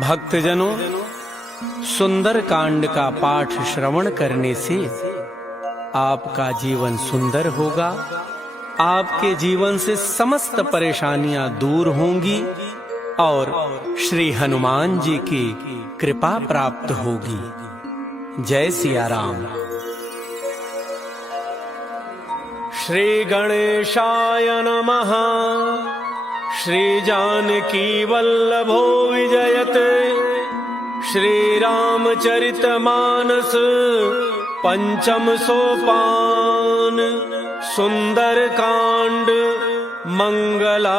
भक्तजनों, सुंदर कांड का पाठ श्रवण करने से आपका जीवन सुंदर होगा। आपके जीवन से समस्त परेशानियां दूर होंगी और श्री हनुमान जी की कृपा प्राप्त होगी। जय सिया राम। श्री गणेशाय नमः। श्री जानकी वल्लभो विजयते। श्री रामचरितमानस पंचम सोपान। सुंदर कांड मंगलाचरण।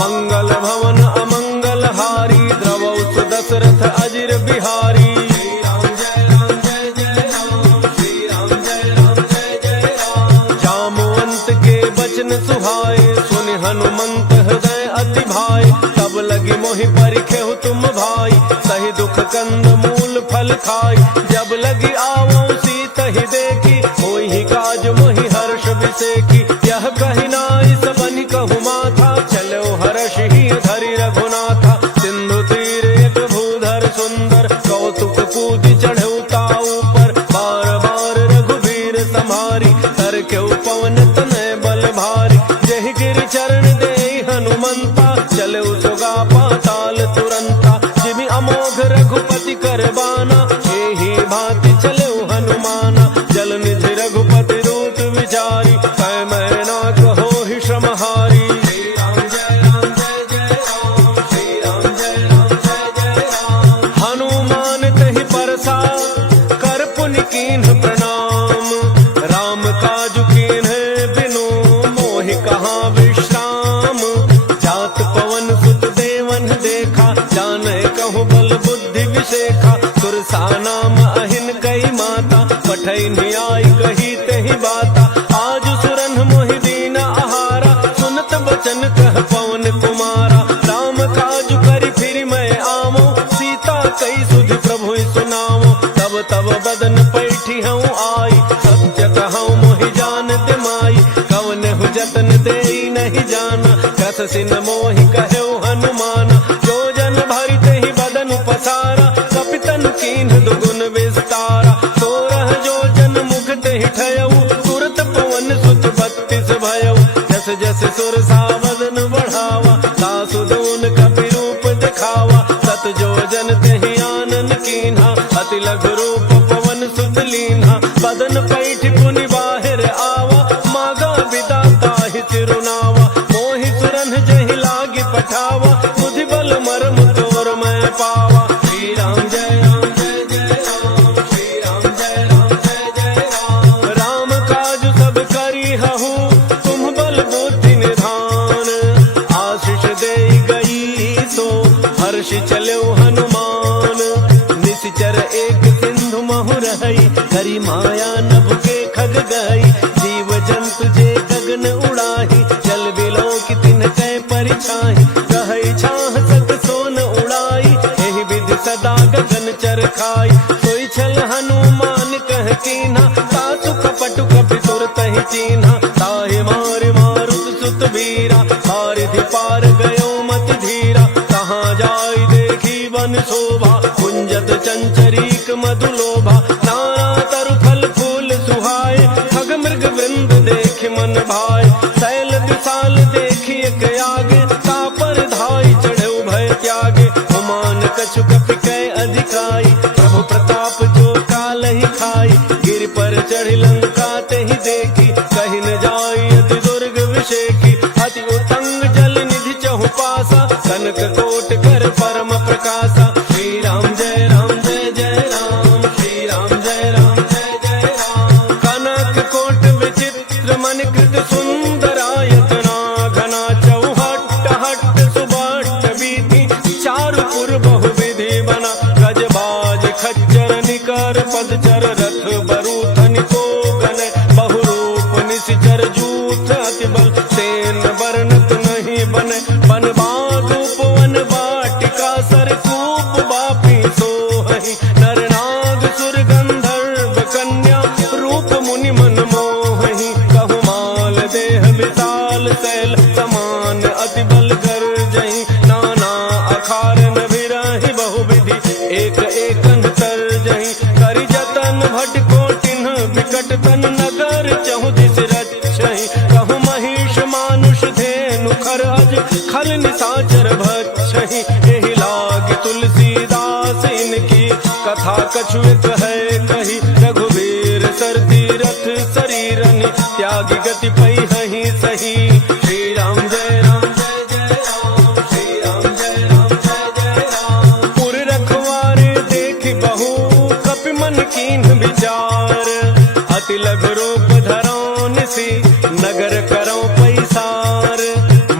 मंगल भवन अमंगल हारी। द्रवौ सुदशरथ अजिर बिहारी। सुहाए सुनि हनुमंत हृदय अति भाई। तब लगी मोहि परिखेहु तुम भाई। सही दुख कंद मूल फल खाई। जब लगी आवो सीत ही देखी। होई काज मोहि हर्ष विसेखी। यह कही नाई सबनि कहु माथा। चलो हर्ष ही धरि रघुनाथा। सिंधु तीर एक भूधर सुंदर। कौतुक कूदि चढ़ऊ ताऊ पर। बार बार रघुवीर संहारी। तर केहु पवन तनय बल भारी। जहि गिरि चरण देहि हनुमंता। चले सुगा पाताल तुरंता। जिमि अमोघ रघुपति करबाना। एहि भांति चले हनुमाना। जल निधि रघुपति रूप विचारी। कै मैना कहो ही श्रमहारी। श्री राम जय राम जय जय राम। श्री राम जय राम जय जय राम। हनुमान तहि परसा कर पुनि कीन्ह प्रणाम। राम काज कीन्ह बिनु मोहि कहाँ विश्राम। जात पवन सुत देवन देखा। जाने कहूँ बल बुद्धि विशेखा। सुरसा नाम अहिन कई माता। पठई न्याय कही तही बाता। आज सुरन मोहि दीना आहारा। सुनत बचन कह पवन कुमारा। राम काज करि फिर मैं आवो। सीता कई सुधि प्रभु सुनावो। तब तब बदन पैठी हूँ आई। सत्य कहूँ मोहि जानत माई। कवन हु जतन देई नहीं जाना। कस सिन मोहि कहु हनुमाना। जो जन भरित ही बदन पसारा। कपितन कीन्ह दुगुन विस्तारा। सोरह जो जन मुख तेहि ठयऊ। तुरत पवन सुत 32 भयऊ। जस जस सुर सा वदन बढ़ावा। सासु दून कपि रूप दिखावा। सत जो जन तेहि आनन कीन्हा। अति लघु रूप पवन सुत लीन्हा। बदन पैठ पुनि बाहिर आवा। मागा विदा ताहि तिरुनावा। मोहि सुरन जहि लागी पठावा। बुद्धि बल मर्म तोर मैं पावा। श्री राम जय राम जय जय राम। श्री राम जय राम जय जय राम। राम काज सब करी हहु। तुम बल बुद्धि निधान। आशीष देई गई सो हर्ष चलो हनुमान। निश्चर एक सिंधु महु रही। हरि माया नभ के खग गई। जीव जंतु जे गगन उड़ाही। जल बिलो की तिन कै परिछाही। कहई छाह सक सोन उड़ाई। एहि विधि सदा गगन चर खाई। सोई छल हनुमान कह कीन्हा। तासु कपटु कपि तुरत ही चीन्हा। ताहि मारि मारुत सुत वीरा। पारिधि पार गयो मत धीरा। कहाँ जाई देखी वन शोभा। कुंजत चंचरीक मधुलोभा। नाना तरु फल फूल सुहाए। खग मृग वृंद देख मन भाए। शैल विशाल देखी एक आगे। तापर धाई चढ़ऊ भय त्यागे। हुमान कछु कपि कै अधिकाई। प्रभु प्रताप जो काल ही खाई। गिर पर चढ़ लंका तेहि देखी। कहि न जाई अति दुर्ग विषेखी। अति उत्तंग जल निधि चहु पासा। कनक कोट कर परम प्रकाशा। श्री राम जय राम जय जय राम। श्री राम जय राम जय जय राम। कनक कोट विचित्र मन कृत सुंदरायतना। घना चौहट हट सुबट बीथी। चारु पुर बहु विधि बना। गजबाज खच्चर निकर पदचर। रथ बरूथनि को गन। बहुरूप निशिचर जूथ अति बल। सेन वर्णत नहीं बन। बन बाधूप वन बाटिका। सर कूप बापी सोहहि। नर नाग तन तर जही करि जतन भटको तिन्ह बिकट तन नगर चहु दिस रक्षहि कहु महिष मानुष धेनु खर अज खल निशाचर भक्षहि एहि लाग तुलसीदास इनकी कथा कछु एक है कही रघुवीर सर तीरथ शरीरनि त्याग गति पै हहि सही। श्री राम जय राम जय जय राम, श्री राम जय राम जय जय राम। पुर रखवारे देखि बहु कपि मन कीन्ह विचार अति लघु रूप धरौ निसि नगर करौ पैसार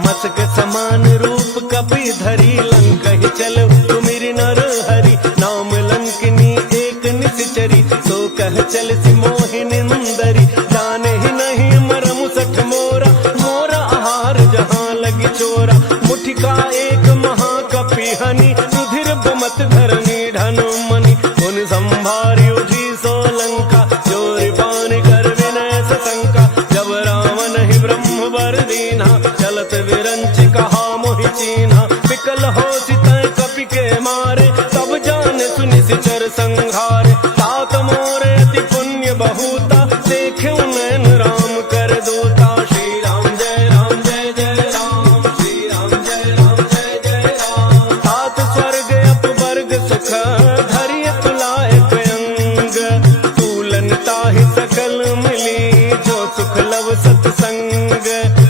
मसक समान रूप कपि धरि लंकहि चल तुमिरि नर हरि नाम लंकिनी एक निश्चरी तो कह चल सि मोहि निंदरी जाने ही नहीं मरमु सठ मोरा मोरा आहार जहाँ लगी चोरा मुठिका एक महाकपि हनि रुधिर बमत धरनी ढनु मनि उन संभारी उठी सो लंका चोरी पान कर विनय सशंका जब रावण ही ब्रह्म वर दीना चलत विरंच कहा मोहि चीन्हा विकल हो सितय कपि के मारे तब जान सुनि सिचर संघारे तात मोरे अति पुण्य बहुता देखे नैन राम कर दूता। श्री राम जय राम जय जय राम, श्री राम जय राम जय जय राम। तात स्वर्ग अपवर्ग सुख धरिय तुलाए अंग तूलन ताहि सकल मिली जो सुख लव सत्संग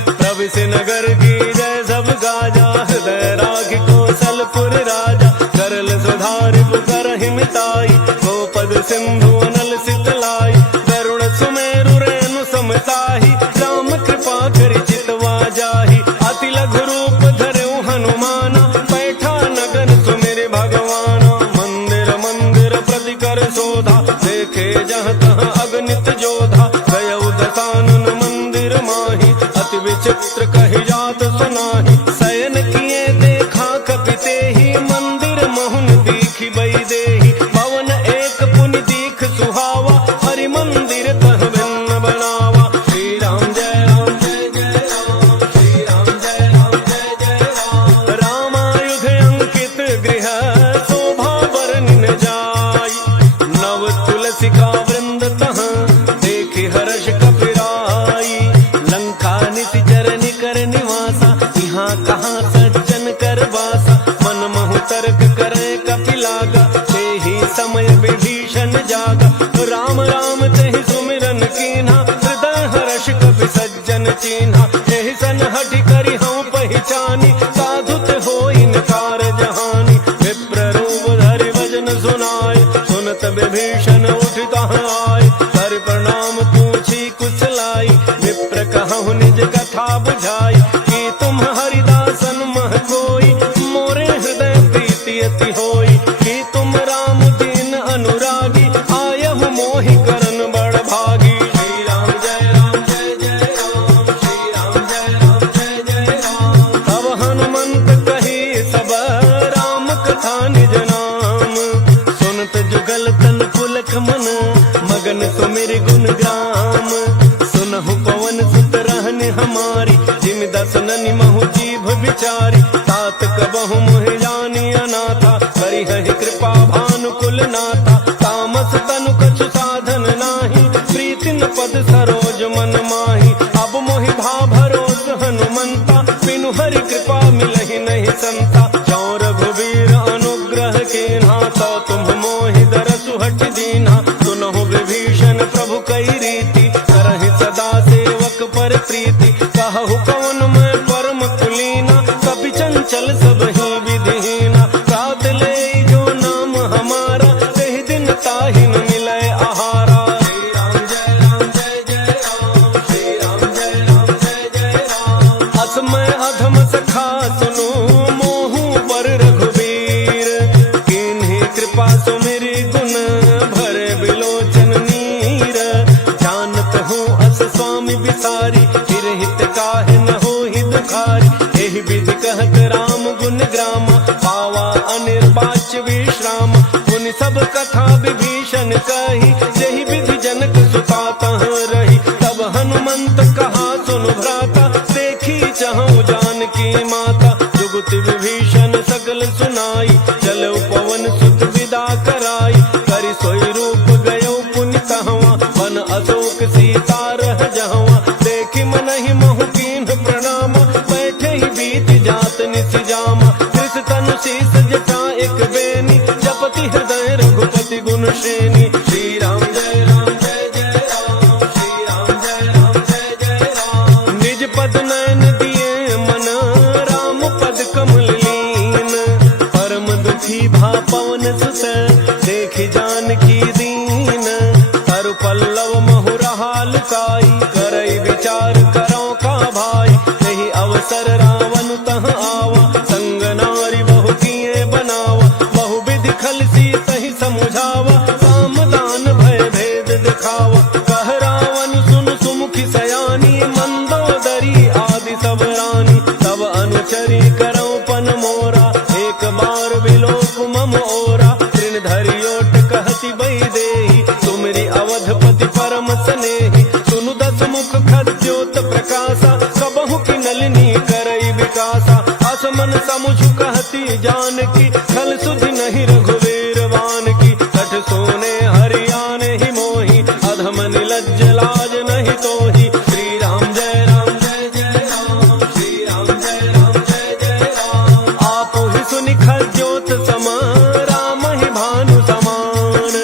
प्रभु से नगर की जय सब गाजा हृदय राग कौशलपुर राजा करल सुधारि पुकर मिताई गोपद सिंधु अनल सितलाई गरुड़ सुमेरु रेणु समताही राम कृपा करि चितवा जाहि अति लघु रूप धरऊ हनुमाना बैठा नगन सुमिरि भगवाना मंदिर मंदिर प्रति कर शोधा देखे जहाँ तहाँ अगणित जोधा गयउ दशानन मंदिर माही अति विचित्र कहि जात सुनाही शयन किए देखा कपि तेहि मंदिर मोहन दीखि बई देहि भवन एक पुनि दीख सुहावा हरि मंदिर तह भिन्न बनावा। श्री राम जय राम जय जय राम, श्री राम जय राम जय जय राम। रामायुध अंकित गृह शोभा बरनिन जाई नव तुलसिका वृंद तह देखि हर्ष कपिराई लंका निति चरनि कर निवासा यहाँ कहाँ सज्जन कर वासा मन महु तर्क करे कपि लागा तेहि समय विभीषण जागा राम राम तेहि सुमिरन कीन्हा हृदय हर्ष कपि सज्जन चीन्हा एहि सन हठि करि हऊँ पहिचानी साधुत होई नकार जहानी विप्र रूप धरि भजन सुनाय सुनत विभीषण उठ तहाँ आय कर प्रणाम पूछी कुशलाई विप्र कहु निज कथा बुझाई कि तुम हरिदासन मह कोई मोरे हृदय प्रीति अति होई कि तुम राम दीन अनुरागी आयहु मोहि करन बड़ भागी। श्री राम जय राम जय जय राम, श्री राम जय राम जय जय राम। तब हनुमंत कही सब राम कथा निज नाम सुनत जुगल तन पुलक मन मगन सुमिरि गुण ग्राम सुनहु पवन सुत रहनि हमारी जिम दसननि महु जीभ विचारी तात कबहु मोहि जानी अनाथा करि हहि कृपा भानुकुल नाथा तामस तनु कछु साधन नाही प्रीति न पद सरोज मन माही अब मोहि भा भरोस हनुमंता बिनु हरि कृपा मिलहि नहीं संता जौ रघुवीर अनुग्रह कीन्हा तो तुम मोहि दरसु हठ दीन्हा सुनहु विभीषण प्रभु कई रीति करहि सदा सेवक पर प्रीति कहु कवन मैं परम कुलीना कपि चंचल सब ही विधिहीना प्रात ले जो नाम हमारा तेहि दिन ताहि न मिलै आहारा। श्री राम जय राम जय जय राम, श्री राम जय राम जय जय राम। असमय अधम सखा सुनु मोहु पर रघुवीर किन्हि कृपा सुमिरि गुण भरे बिलोचन नीर जानत हूँ अस स्वामी विसारी फिर हित काहे न हो ही दुखारी एहि विधि कहत राम गुण ग्रामा पावा अनिर्वाच्य विश्राम मुनि सब कथा विभीषण कही यही विधि जनक सुता तह रही तब हनुमंत कहा सुनु भ्राता देखी चाहूं जानकी माता जुगति विभीषण सकल सुनाई चलो पवन सुत विदा कराई सोई रूप गयो पुण्य कहवा, बन अशोक सीता रह जहवा, देखी मन ही महु कीन प्रणाम, बैठे ही बीत जात निस जामा, कृष तनु शीस जटा एक बेनी, जपति हृदय रघुपति गुण श्रेणी, श्री राम जय राम जय जय राम, श्री राम जय राम जय जय राम, निज पद नयन दिए मन, राम पद कमल लीन, परम दुखी भा पवन सुत, देखि जानकी दीन, तरु पल्लव महु रहाल काई, करई विचार करो का भाई, यही अवसर रावण तह आवा, संग नारी बहु किए बनावा, बहु विधि खल सीत ही समुझावा, काम दान भय भेद दिखावा, कह रावण सुन सुमुखी सयानी, मंदोदरी आदि सब रानी, तब अनुचरी करो पन मोरा, एक बार विलोक मम ओरा, तृण धरियोट कहती बई देही, तुमरी अवधपति परम स्नेही, सुनु दस मुख खद्योत प्रकाशा, कबहु की नलिनी करई विकासा, असमन समुझ कहती जानकी, खल सुधि नहीं रघुवीर वान की, कठ सोने हरियाने ही मोही, अधम निलज्ज लाज नहीं तोही, श्री राम जय राम जय जय राम, श्री राम जय राम जय जय राम, आप ही सुनि खद्योत सम, राम ही भानु समान,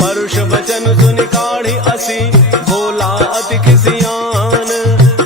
परुष वचन सुनि काढ़ी असी, भोला अति खिसियान,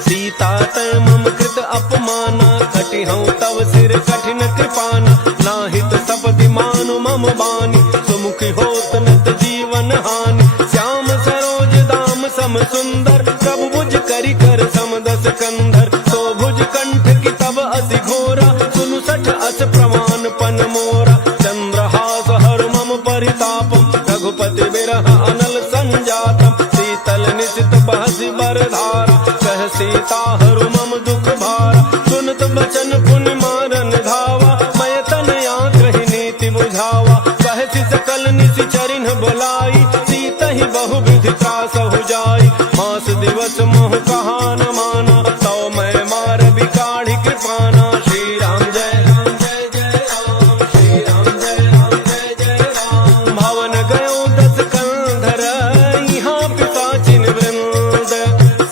सीता तै मम कृत अपमाना, कटि हूँ तव सिर कठिन कृपाना, नाहित सपदि मानु मम बानी, सुमुखी होत नत जीवन हानि, श्याम सरोज दाम सम सुंदर, प्रभु भुज करि कर सम दस कंधर, तो भुज कंठ की तब अति घोरा, सुनु सठ अस प्रमाण पन मोरा, चंद्रहास हर मम परितापम, रघुपति बिरह अनल संजातम, शीतल निशित बहसि बरधारा, कह सीता हरु मम दुख भारा, सुनत बचन पुनि मारन धावा, मय तन आग्रहि नीति बुझावा, कहसि सकल निशि चरिन बुलाई, सीत ही बहु विधि त्रासहु जाई, मास दिवस मोह कहा न माना, तो मैं मार बिकाढ़ी कृपाना, श्री राम जय राम जय जय राम, श्री राम जय राम जय जय राम, भवन गयो दस कंधर, यहाँ पिशाचिन वृंद,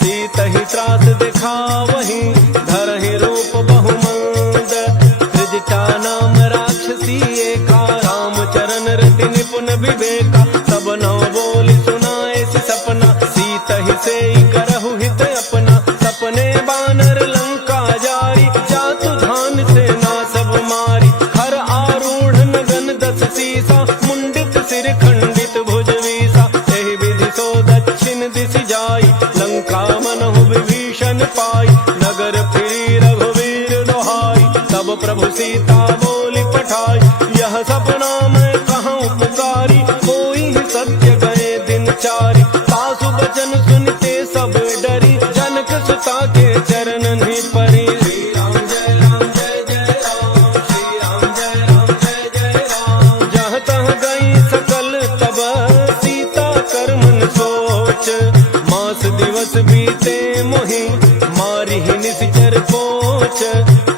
सीत ही त्रास दिखावही, धरहि रूप बहुमंद, त्रिजटा नाम राक्षसी एका, राम चरण रति निपुण विवेका, तब नौ बोली सुनाए सि सपना, सीत ही से करहु हित अपना, सपने बानर लंका जारी, जातु धान से ना सब मारी, हर आरूढ़ नगन दस सीसा, मुंडित सिर खंडित भुज वीसा, एहि विधि सो दक्षिण दिशि जाई, लंका मनहु विभीषण पाई, नगर फिरी रघुवीर दोहाई, तब प्रभु सीता बोली पठाई, यह सपना मैं कहूँ पुकारी, कोई ही सत्य गए दिन चारी, सासु बचन सुनते सब डरी, जनक सुता के चरण ही परी, श्री राम जय राम जय जय राम, श्री राम जय राम जय जय राम, जहाँ तहाँ गई सकल तब सीता कर मन सोच, मास दिवस बीते मोहि, मारी ही निश्चर पोच,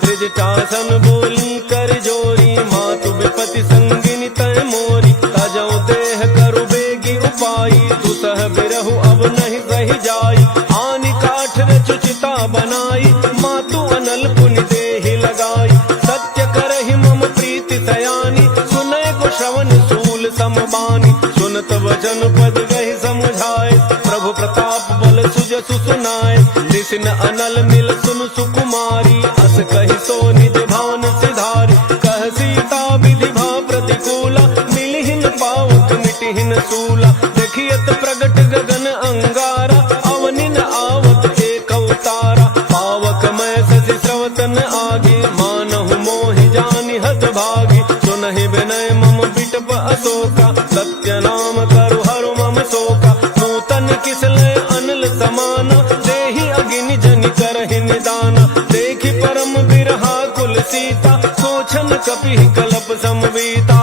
त्रिजटासन बोली कर जोरी, मातु विपति संगिनी तय मोरी, तजौ देह करु बेगी उपाई, दुसह बिरहु अब नहीं सही जाई, आनि काठ रचुचिता बनाई, मातु अनल पुनि देहि लगाई, सत्य करहि मम प्रीति सयानी, सुनय को श्रवण सूल समबानी, सुनत वचन पद गहि समुझाए, प्रभु प्रताप बल सुजसु सुनाए, जिसिन अनल मिल सुन सुकुमारी, अस कहि सो निज भान सिधारी, कह सीता विधि भा प्रतिकूला, मिलिहिन पावक मिटिहिन सूला, देखियत प्रगट गगन अंगारा, अवनिन आवत एक अवतारा, पावक मैं ससि स्रवतन आगे, मानहु मोहि जानि हत भागी, सुनहि विनय मम बिटप अशोका, सत्य नाम करु हरु मम शोका, नूतन किसलय अनल समाना, देहि अगिनि जनि करहि निदाना, देखि परम बिरहा कुल सीता, सोचन कपि कलप संवीता,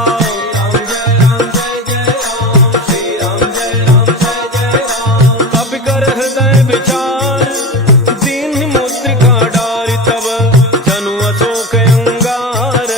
राम जय राम जय जय राम, श्री राम जय राम जय जय राम, कपि कर हृदय विचार, दीन मुद्रिका डारि तब, जनु अशोक अंगार,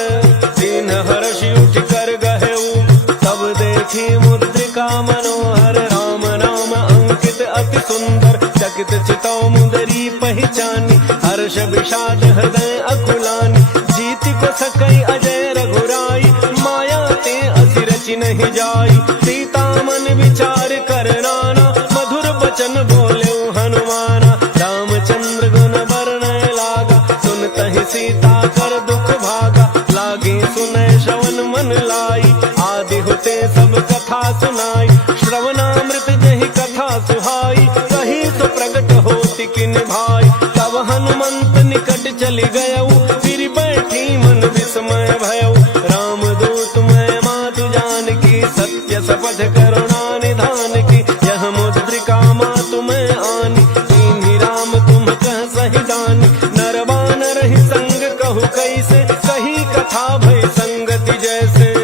दीन हर्षि उठ कर गहेऊ, तब देखी मुद्रिका मनोहर, राम नाम अंकित अति सुंदर, चकित चितौ मुदरी पहचानी, हर्ष विषाद हृदय अकुलानी, जीति को सकई अजय रघुराई, माया ते अति रचि नहीं जाई, सीता मन विचार कर नाना, मधुर बचन बोले हनुमाना, रामचंद्र गुण वर्णय लागा, सुनतहि सीता कर दुख भागा, लागे सुनय श्रवण मन लाई, आदि होते सब कथा सुनाई, श्रवणामृत जहि कथा सुहाई, कही तो प्रगट होति किन भाई, तब हनुमंत निकट चली गयऊ, फिर बैठी मन विस्मय भयऊ, राम दूत मैं मातु जानकी, सत्य सपथ करुणा निधान की, यह मुद्रिका मातु मैं आनी, तिन्हि राम तुम कह सही जानी, नर बानर ही संग कहु कैसे, कही कथा भय संगति जैसे,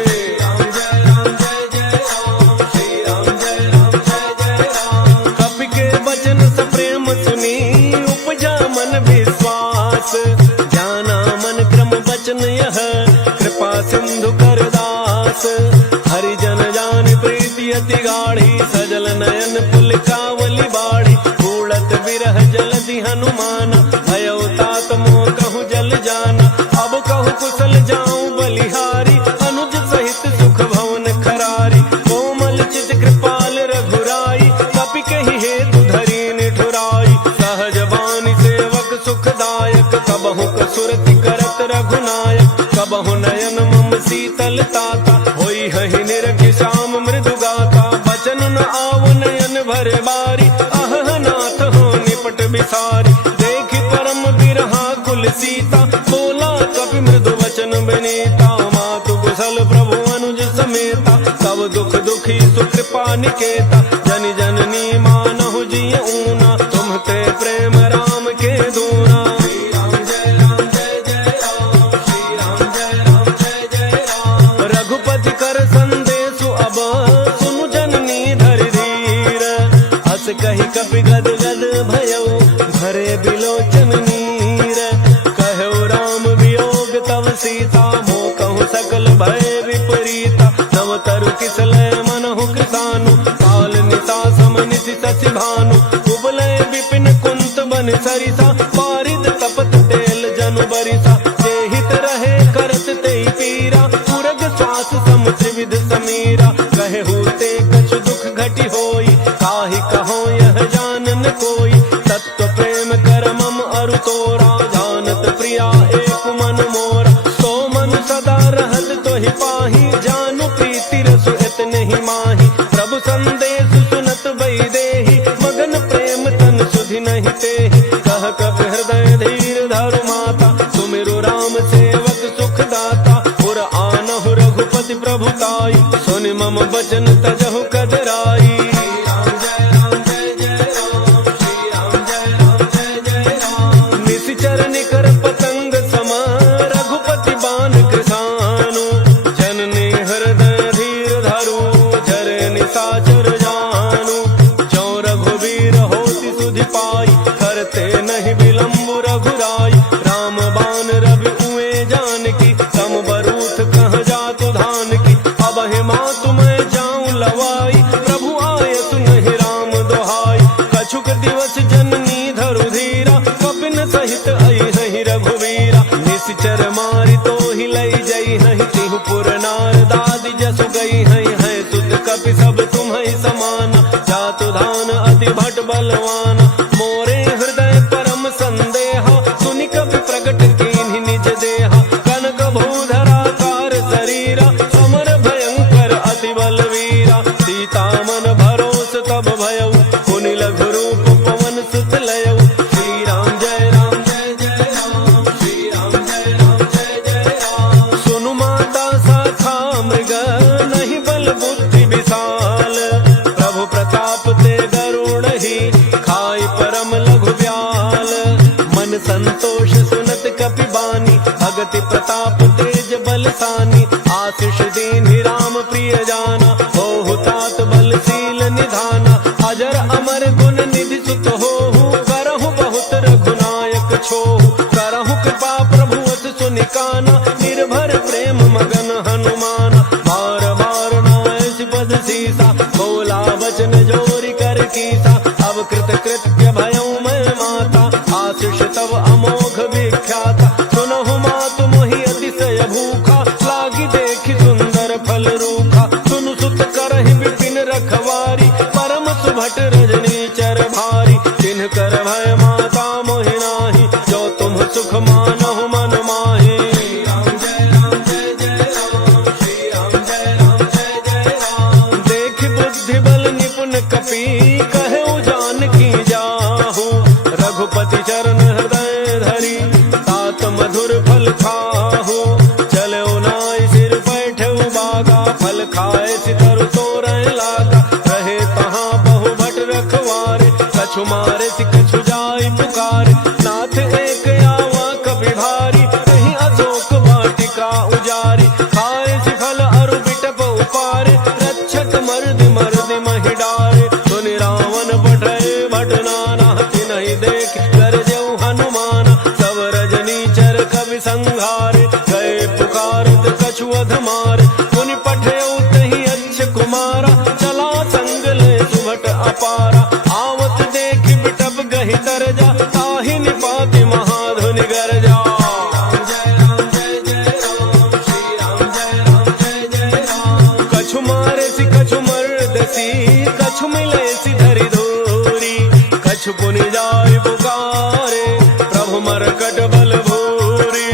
कपि के वचन सप्रेम सुनी, उपजा मन विश्वास, जाना मन क्रम वचन यह, कृपा सिंधु कर दास, हरिजन जान प्रीति अति गाढ़ी, सजल नयन पुलकावली बाढ़ी, उड़त बिरह जलधि हनुमाना, भयउ तात मोह कहु जल जाना, अब कहु कुशल जाऊं बलिहारी, अनुज सहित सुख भवन खरारी, कोमल चित कृपाल रघुराई, कपि कहि हेतु धरि निठुराई, सहज बानी सेवक सुखदायक, कबहु कसुरति करत रघुनायक, कबहु नयन मम शीतल ताता, होई हहि निरखि श्याम मृदु गाता, बचन न आव नयन भरे बारी, अहह नाथ हो निपट बिसारी, देखि परम बिरहा कुल सीता, बोला कपि मृदु वचन विनीता, मातु कुशल प्रभु अनुज समेता, तब दुख दुखी सुकृपा निकेता, जन जननी मानहु जिय ऊना, तुम्हते प्रेम राम के दूना, रघुपति कर संदेशु अब, सुनु जननी धरि धीर, हस कहि कपि गद गद भयउ, भरे बिलोचन नीर, कहु राम वियोग तव सीता, मोह कहु सकल भय विपरीता, नव तरु किसलय मनहु कृतानु, काल निशा समनिशि शशि भानु, कुबलय विपिन कुंत बन सरिसा, पारिद तपत तेल जनु बरिसा, जेहित रहे करत तेहि पीरा, पुरग श्वास सम त्रिविध समीरा, कहे होते कछु दुख घटी होई, काहि कहो यह जानन कोई, तत्व प्रेम कर मम अरु तोरा, जानत प्रिया एक मन मोरा, सो मन सदा रहत तोहि पाही, जानु प्रीति रसु इतने ही माही, प्रभु संदेश सुनत बई देहि, मगन प्रेम तन सुधि नहीं तेहि, कह कपि हृदय धीर धरु माता, सुमिरु राम सेवक सुख दाता, पुर आनहु रघुपति प्रभुताई, सुनि मम बचन तजहु कदराई, निशिचर निकर पतंग सम, रघुपति बान कृसानु, जननी हृदय धीर धरु, जरे निशाचर जानु, जो रघुवीर होति सुधि पाई, करते नहीं विलम्ब रघुराई, राम बान रवि उए जानकी, तम बरूथ कह जातु धान की, अब हे मातु मैं जाऊं लवाई, प्रभु आयत नहीं राम दोहाई, कछुक दिवस जननी धरु धीरा, कपिन सहित आई नहीं रघुवीरा, निशिचर मारि तो ही लई जई नहीं, तिहु पुर नार दादि जसु गई है सुत कपि सब तुम्हि समाना, जातु धान अति भट बलवाना, मोरे हृदय परम संदेहा, सुनि कपि प्रगट कीन्हि निज देहा, कनक भूधरा कार शरीरा, अमर भयंकर अति बलवीरा, सीता मन भरोस तब भयउ, पुनि लघु रूप पवन सुत लयउ, श्री राम जय राम जय जय राम, श्री राम जय राम जय जय राम, सुनु माता शाखा मृग, नहीं बल बुद्धि विशाल, प्रभु प्रताप ते गरुड़ ही, खाई परम लघु ब्याल, मन संतोष सुनत कपि बानी, भगति प्रताप तेज बलसानी, आशीष दीन्हि राम प्रिय जाना, होहु तात बलशील निधाना, अजर अमर गुण निधि सुत होहु, करहु बहुत रघुनायक छोहु, करहु कृपा प्रभु अति सुनिकाना, निर्भर प्रेम मगन हनुमाना, बार बार नाय पद शीस शीसा, बोला वचन जोरी कर कीसा, अब कृत कृत्य भयऊ मैं माता, आशीष तब अमोघ विख्याता, सुनहु मातु मोहि अतिशय भूखा, लागी देखी सुंदर फल रूखा, सुनु सुत करहि विपिन रखवारी, परम सुभट रजनी चर भारी, तिन्ह कर भय माता मोहि नाही, जो तुम सुख मानहु मन माहि। बुद्धि बल निपुण कपि कहु जानकी जाहु, रघुपति चरण हृदय धरी तात मधुर फल खाहु, चलो नाई सिर बैठऊ बागा, फल खाए सितरु तोरय लागा, रहे तहाँ बहु भट रखवारे, कछु मारे सि कछु जाई पुकारे, नाथ एक आवा कपि भारी, कहीं अशोक वाटिका उजारी, खाए सि फल अरु बिटप उपारे, रक्षक मर्द मर्द महि डारे, सुनि रावण बढ़े भट नाना, तिनहि देख गरजऊ हनुमाना, सब रजनी चर कवि संहारे, गए पुकारत कछु अध मारे, मुनि पठेऊ तहि अच्छ कुमारा, चला संग ले सुभट अपारा, आवत देख बिटप गहि तरजा, ताहि निपाति महाधुनि गरजा। कछु मारे सि कछु मर्दसी, कछु मिले सि धरि धूरी, कछु पुनि जाय पुकारे, प्रभु मरकट बल भूरी,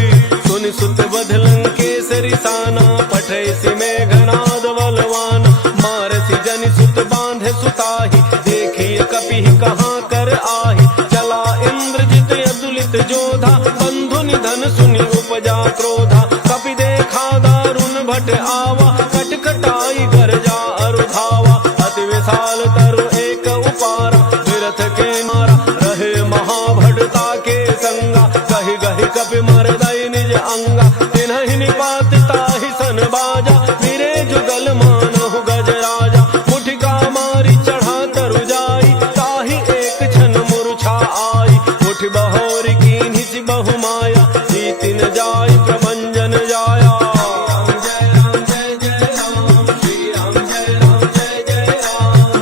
सुनि सुत बध लंकेसरि साना, पठै सि मेघनाद बलवाना, मारसि जनि सुत बांधे सुताहि, देखिय कपिहि कहाँ कर आहि, चला इंद्रजित अतुलित जोधा, बंधु निधन सुनि उपजा क्रोधा, कपि देखा दारुण भट आवा, कटकटाई गरजा अरु धावा, अति विशाल तरु एक उपारा, विरथ के मारा रहे महाभटता के संगा, कहि गहि कपि मरदई निज अंगा, तिन्हि निपात ताहि सन बाजा, फिरे जुगल मानहु गजराजा, मुठिका मारी चढ़ा तरु जाई, ताहि एक क्षण मूर्छा आई, उठ बहोरी कीन्हि सि बहु माया, जीति न जाय प्रभंजन जाया।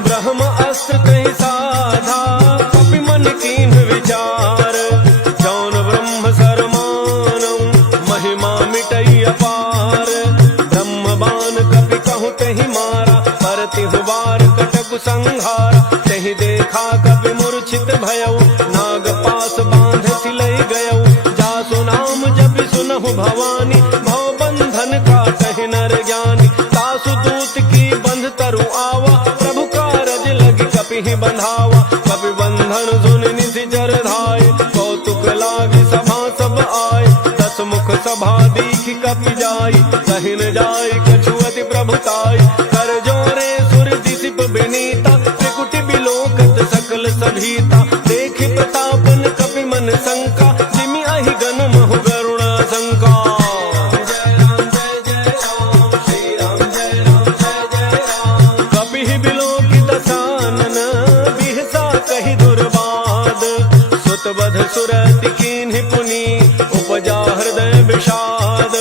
ब्रह्म अस्त्र कहि साधा, कपि मन कीन्ह विचार, जौन ब्रह्म सरमानऊ महिमा मिटई अपार, ब्रह्म बाण कपि कहु तहि मारा, परतिहु बार कटकु संहारा, तहि देखा कपि मूर्छित भयऊ, नाग पास बांध सिलई गयऊ, जासु नाम जपि सुनहु भवानी, भव बंधन काटहि नर ज्ञानी, तासु दूत की बंध तरु आवा, प्रभु कारज लगी कपिहि बंधावा, कपि बंधन सुनि निशिचर धाय, कौतुक लागी सभा सब आय, दस मुख सभा दीखि कपि जाई, कहि न जाय कछु अति प्रभुताई, कर जोरे सुर दिसिप विनीता, त्रिकुटि बिलोकत सकल सभीता, देखि प्रतापन कपि मन शंका, जिमि अहि गन महु गरुणा शंका। कपिहि बिलोकि दसानन, बिहसा कहि दुर्बाद, सुत बध सुरति कीन्हि पुनि, उपजा हृदय विषाद,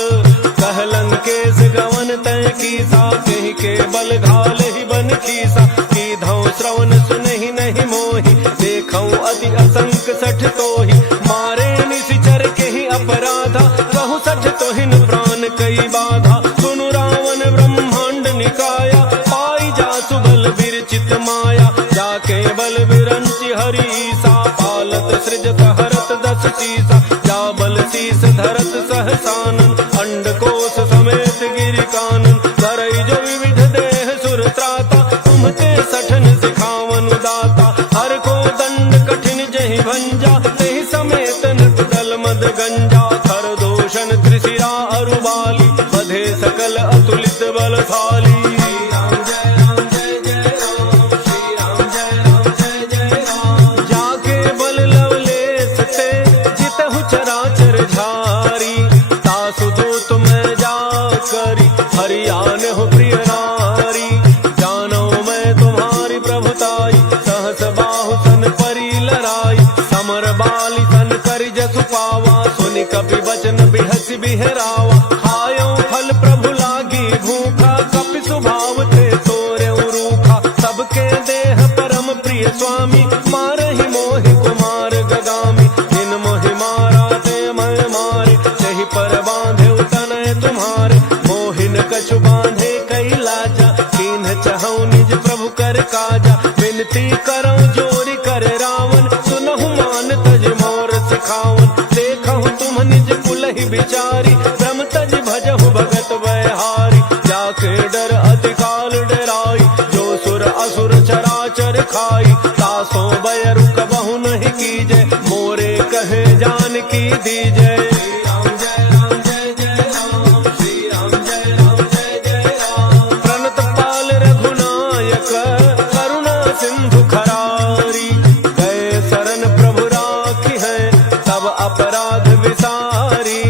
कह लंकेश गवन तय कीसा, कहि के बल घालहि बन खीसा, कीधौ श्रवण सुनहि नहीं मोहि, देखौ अति असंक सठ तोहि, मारे निशिचर केहि अपराधा, कहु सठ तोहिन प्राण कई बाधा, सुनु रावण ब्रह्मांड निकाया, पाई जासु बल विरचित माया, जाके बल विरंचि हरीसा, पालत सृजत हरत दस शीसा, जा बल शीस धरत सहसानन, अंडकोश समेत गिरि कानन, करई जो विविध देह सुर त्राता, तुमते सठन सिखावन दाता, हर को दंड कठिन जहि भंजा, तेहि समेत नट दल मद गंजा, खर दोषण त्रिशिरा अरु बाली, बधे सकल अतुलित बलशाली। जाके बल लवलेस ते जितहु चराचर झारी, तासु दूत मैं जा करी, हरियान हो प्रिय नारी, जानो मैं तुम्हारी प्रभुताई, सहस बाहु सन परी लराई, समर बाली सन करि जसु पावा, सुनि कपि बचन बिहसि बिहरावा, खायो फल प्रभु लागी भूखा, कपि स्वभाव ते तोरे रूखा, प्रभु कर काजा। विनती करऊं जोरी कर रावण, सुनहु मान तज मोर सिखावन। देखहु तुम निज कुलहि बिचारी, ब्रह्म तज भजहु भगत वैहारी। जाके डर अति काल डराई, जो सुर असुर चराचर खाई। तासो बैरु कबहु नहीं कीजय, मोरे कहे जानकी दीजय। प्रणत पाल रघुनायक, करुणा सिंधु खरारी। गए शरण प्रभु राखी है, तब अपराध विसारी।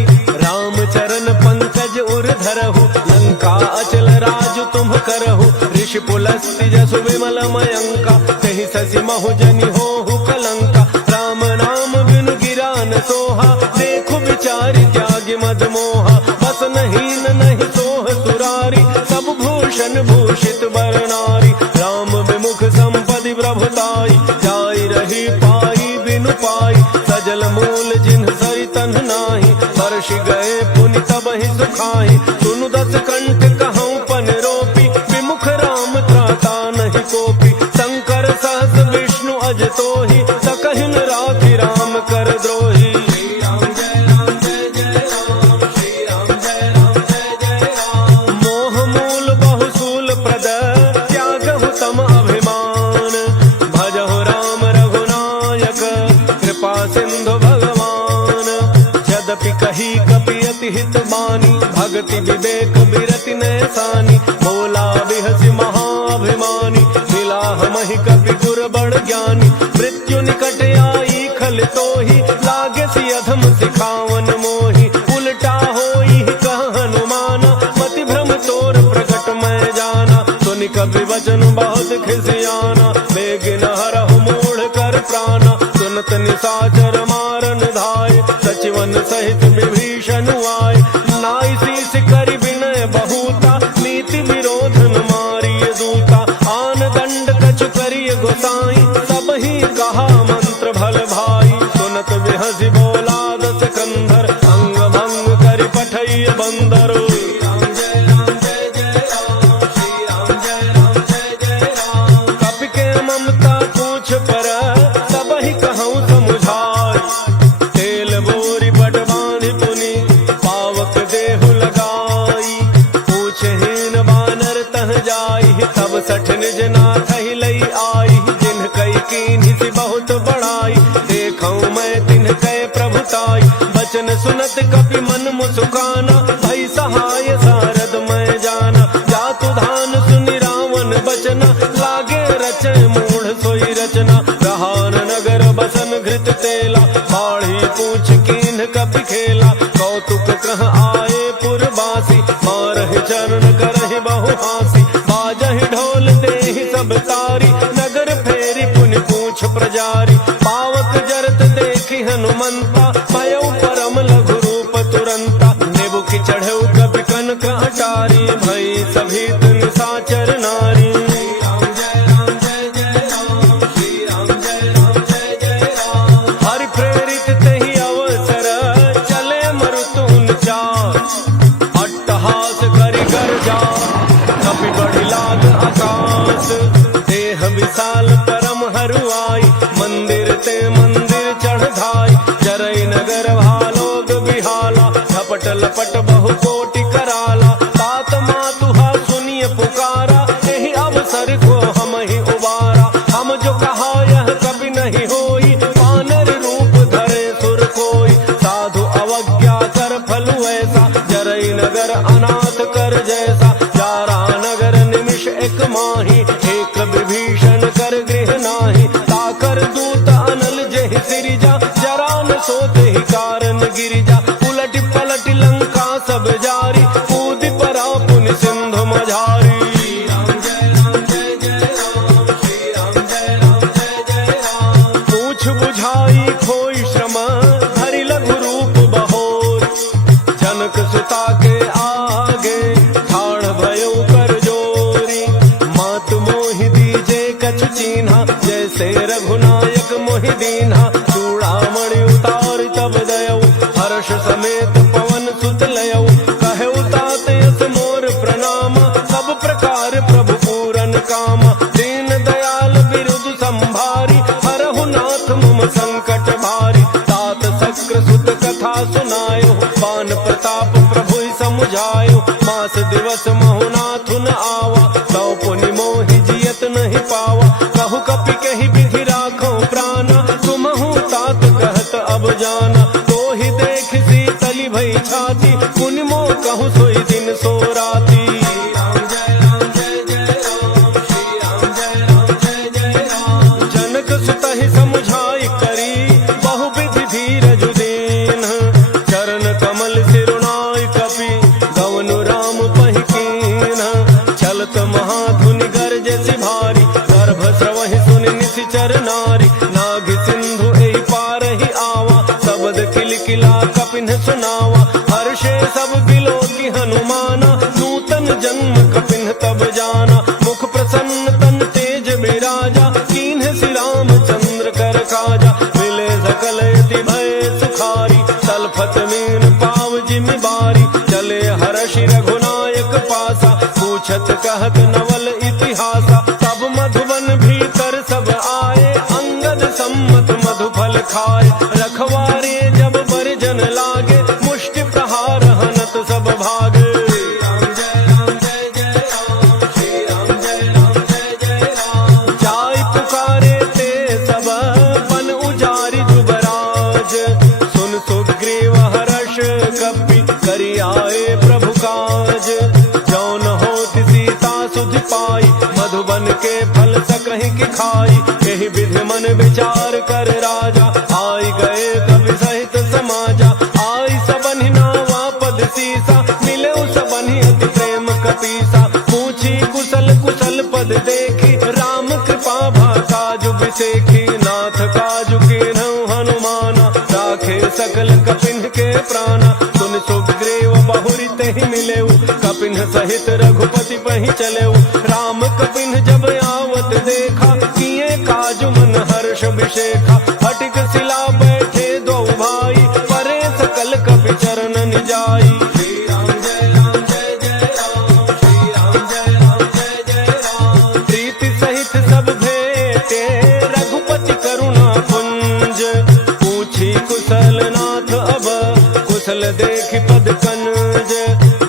राम चरण पंकज उर धरहु, लंका अचल राज तुम करहु। ऋषि पुलस्त्य जसु विमल मयंका, कहि शशि महु जनि होहु कलंका। राम नाम बिनु गिरा न सोहा, देखु विचारि त्यागि मद मोहा। बस हीन नहीं सोह सुरारी, सब भूषण भूषित बर नारी। राम विमुख संपदि प्रभुताई, जाई रही पाई बिनु पाई। सजल मूल जिन्ह सरितन नाही, वर्ष गए पुनि तबहि सुखाई। सुनु दस कंठ कहऊँ पन रोपी, विमुख राम त्राता नहीं कोपी। शंकर सहस विष्णु अज तोहि, सकहिन राखि राम कर द्रोही। मोह मूल बहुसूल प्रद, त्यागहु तम अभिमान। भजहु राम रघुनायक, कृपा सिंधु भगवान। यद्यपि कही कपि अति हित बानी, भगति विवेक बिरति नैसानी। बोला बिहसि महाअभिमानी, मिला हमहि कपि गुर बड़ ज्ञानी। मृत्यु निकट आई खल तोहि, लागे सि अधम सिखावन मोहि। उल्टा होई कह हनुमाना, मति भ्रम तोर प्रकट मैं जाना। सुनि कपि वचन बहुत खिसियाना, बेगिन हरहु मूढ़ कर प्राणा। सुनत निशाचर मारन धाय, सचिवन सहित विभीषण आए। नाई शीस करि विनय बहुता, नीति विरोधन मारिय दूता। आन दंड कछु करिय गोसाई, सबहि कहा मंत्र भल भाई। सुनत बिहसि बोला दस कंधर, अंग भंग करि पठइय बंदर। कपि के ममता पूछ पर, सबहि कहऊँ समुझाई। तेल बोरी बड़ बांधि पुनि, पावक देहु लगाई। पूछहीन बानर तह जाई, तब सठ निज नाथ ही लई आई। जिन्ह कई कीन्हि सि बहुत बड़ाई, देखऊँ मैं तिन्ह कै प्रभुताई। बचन सुनत कपि मन मुसुकाना, भई सहाय सारद मैं जाना। जातु धान सुनि रावण बचना, लागे रचय मूढ़ सोई रचना। रहान नगर बसन घृत तेला, बाढ़ी पूछ कीन्ह कपि खेला। कौतुक कह आए पुरबासी, मारहि चरण करहि बहु हासी। बाजहि ढोल देहि सब तारी, नगर फेरि पुनि पूछ प्रजारी। पावक जरत देखि हनुमंता, भयउ परम लघु रूप तुरंता। नेबुकि चढ़ऊ कपि कनक अटारी, भई सभीत निशाचर नारी। हरि प्रेरित तेहि अवसर, चले मरुतुन चार। अट्टहास करि गर्जा, कपि बढ़ि लाग आकाश। देह विशाल परम हरुआई, मंदिर ते मंदिर चढ़ धाई। जरई नगर भालोग बिहाला, झपट लपट बहु कोटि कराला। तात मातुहा सुनिय पुकारा, एहि अवसर को हम ही उबारा। हम जो कहा यह कभी नहीं होई, वानर रूप धरे सुर कोई। साधु अवज्ञा कर फल ऐसा, जरई नगर अनाथ कर जैसा। जारा नगर निमिष एक माही, एक विभीषण कर गृह नाही। ताकर दूत अनल जेहि सिरिजा, जरा न सोते ही कारण गिरिजा। उलट पलट लंका सब जारी, कूदि परा पुनि सिंधु मझारी। पूछ बुझाई खोई श्रम, हरि लघु रूप बहोर। जनक सुता के आगे, ठाड़ भयउ कर जोरी। मात मोहि दीजे कछु चीन्हा, जैसे रघुनायक मोहि दीन्हा। चूड़ामणि उतार तब दयऊ, हर्ष समेत पवन सुत लयऊ। कहेउ तात यस मोर प्रणाम, सब प्रकार प्रभु पूरन कामा। बस महुनाथ न आवा, सौ पुनि मोहि जियत नहीं पावा। कहु कपि कहि विधि राखो प्राणा, तुमहु तात कहत अब जाना। तो ही देख शीतली भई छाती, पुनि मो कहु सोई दिन सो राती। जनक सुतहि समुझाई करी, बहु विधि धीरज दीन। चरण कमल सिरुनाई कपि, गवनु राम पहि कीन। चलत महाधुनि गरजे सिभारी, गर्भ स्रवहि सुनि निशिचर नारी। नाग सिंधु एहि पारहि आवा, शब्द किलकिला कपिन सुनावा। हर्षे सब बिलो की हनुमाना, नूतन जन्म कपिन तब जाना। मुख प्रसन्न तन तेज बिराजा, कीन्ह श्री रामचंद्र कर काजा। मिले सकल यति भय सुखारी, तलफत मीन पाव जिमि बारी। चले हर्षि रघुनायक पासा, पूछत कहत नवल इतिहासा। तब मधुबन भीतर सब आए, अंगद सम्मत मधुफल खाए। रखवारे जब बरजन लागे, मुष्टि प्रहार हनत सब भागे। जाय पुकारे ते सब बन उजारि जुबराज। सुन सुग्रीव हर्ष कपि, करि आए प्रभु काज। जौन होत सीता सुधि पाई, मधुबन के फल सकहि की खाई। एहि विधि मन विचार कर राजा, आई गए कवि सहित समाजा। आई सबनि नावा पद सीसा, मिले सबनि अति प्रेम कपीसा। पूछी कुशल कुशल पद देखी, राम कृपा भा काजु बिसेखी। नाथ काजु कीन्हु हनुमाना, राखे सकल कपिन के प्राणा। सुन सुग्रीव बहुरि तेहि मिलेउ, कपिन सहित रघुपति पहि चलेउ। राम कपिन जब आवत देखा, किए काजु मन हर्ष विशेखा। फटिक सिला बैठे दो भाई, परे सकल कपि चरण निजाई। श्री राम जय राम जय जय राम, श्री राम जय राम जय जय राम। प्रीति सहित सब भेटे, रघुपति करुणा पुंज। पूछी कुशल नाथ अब, कुशल देखि पद कनज।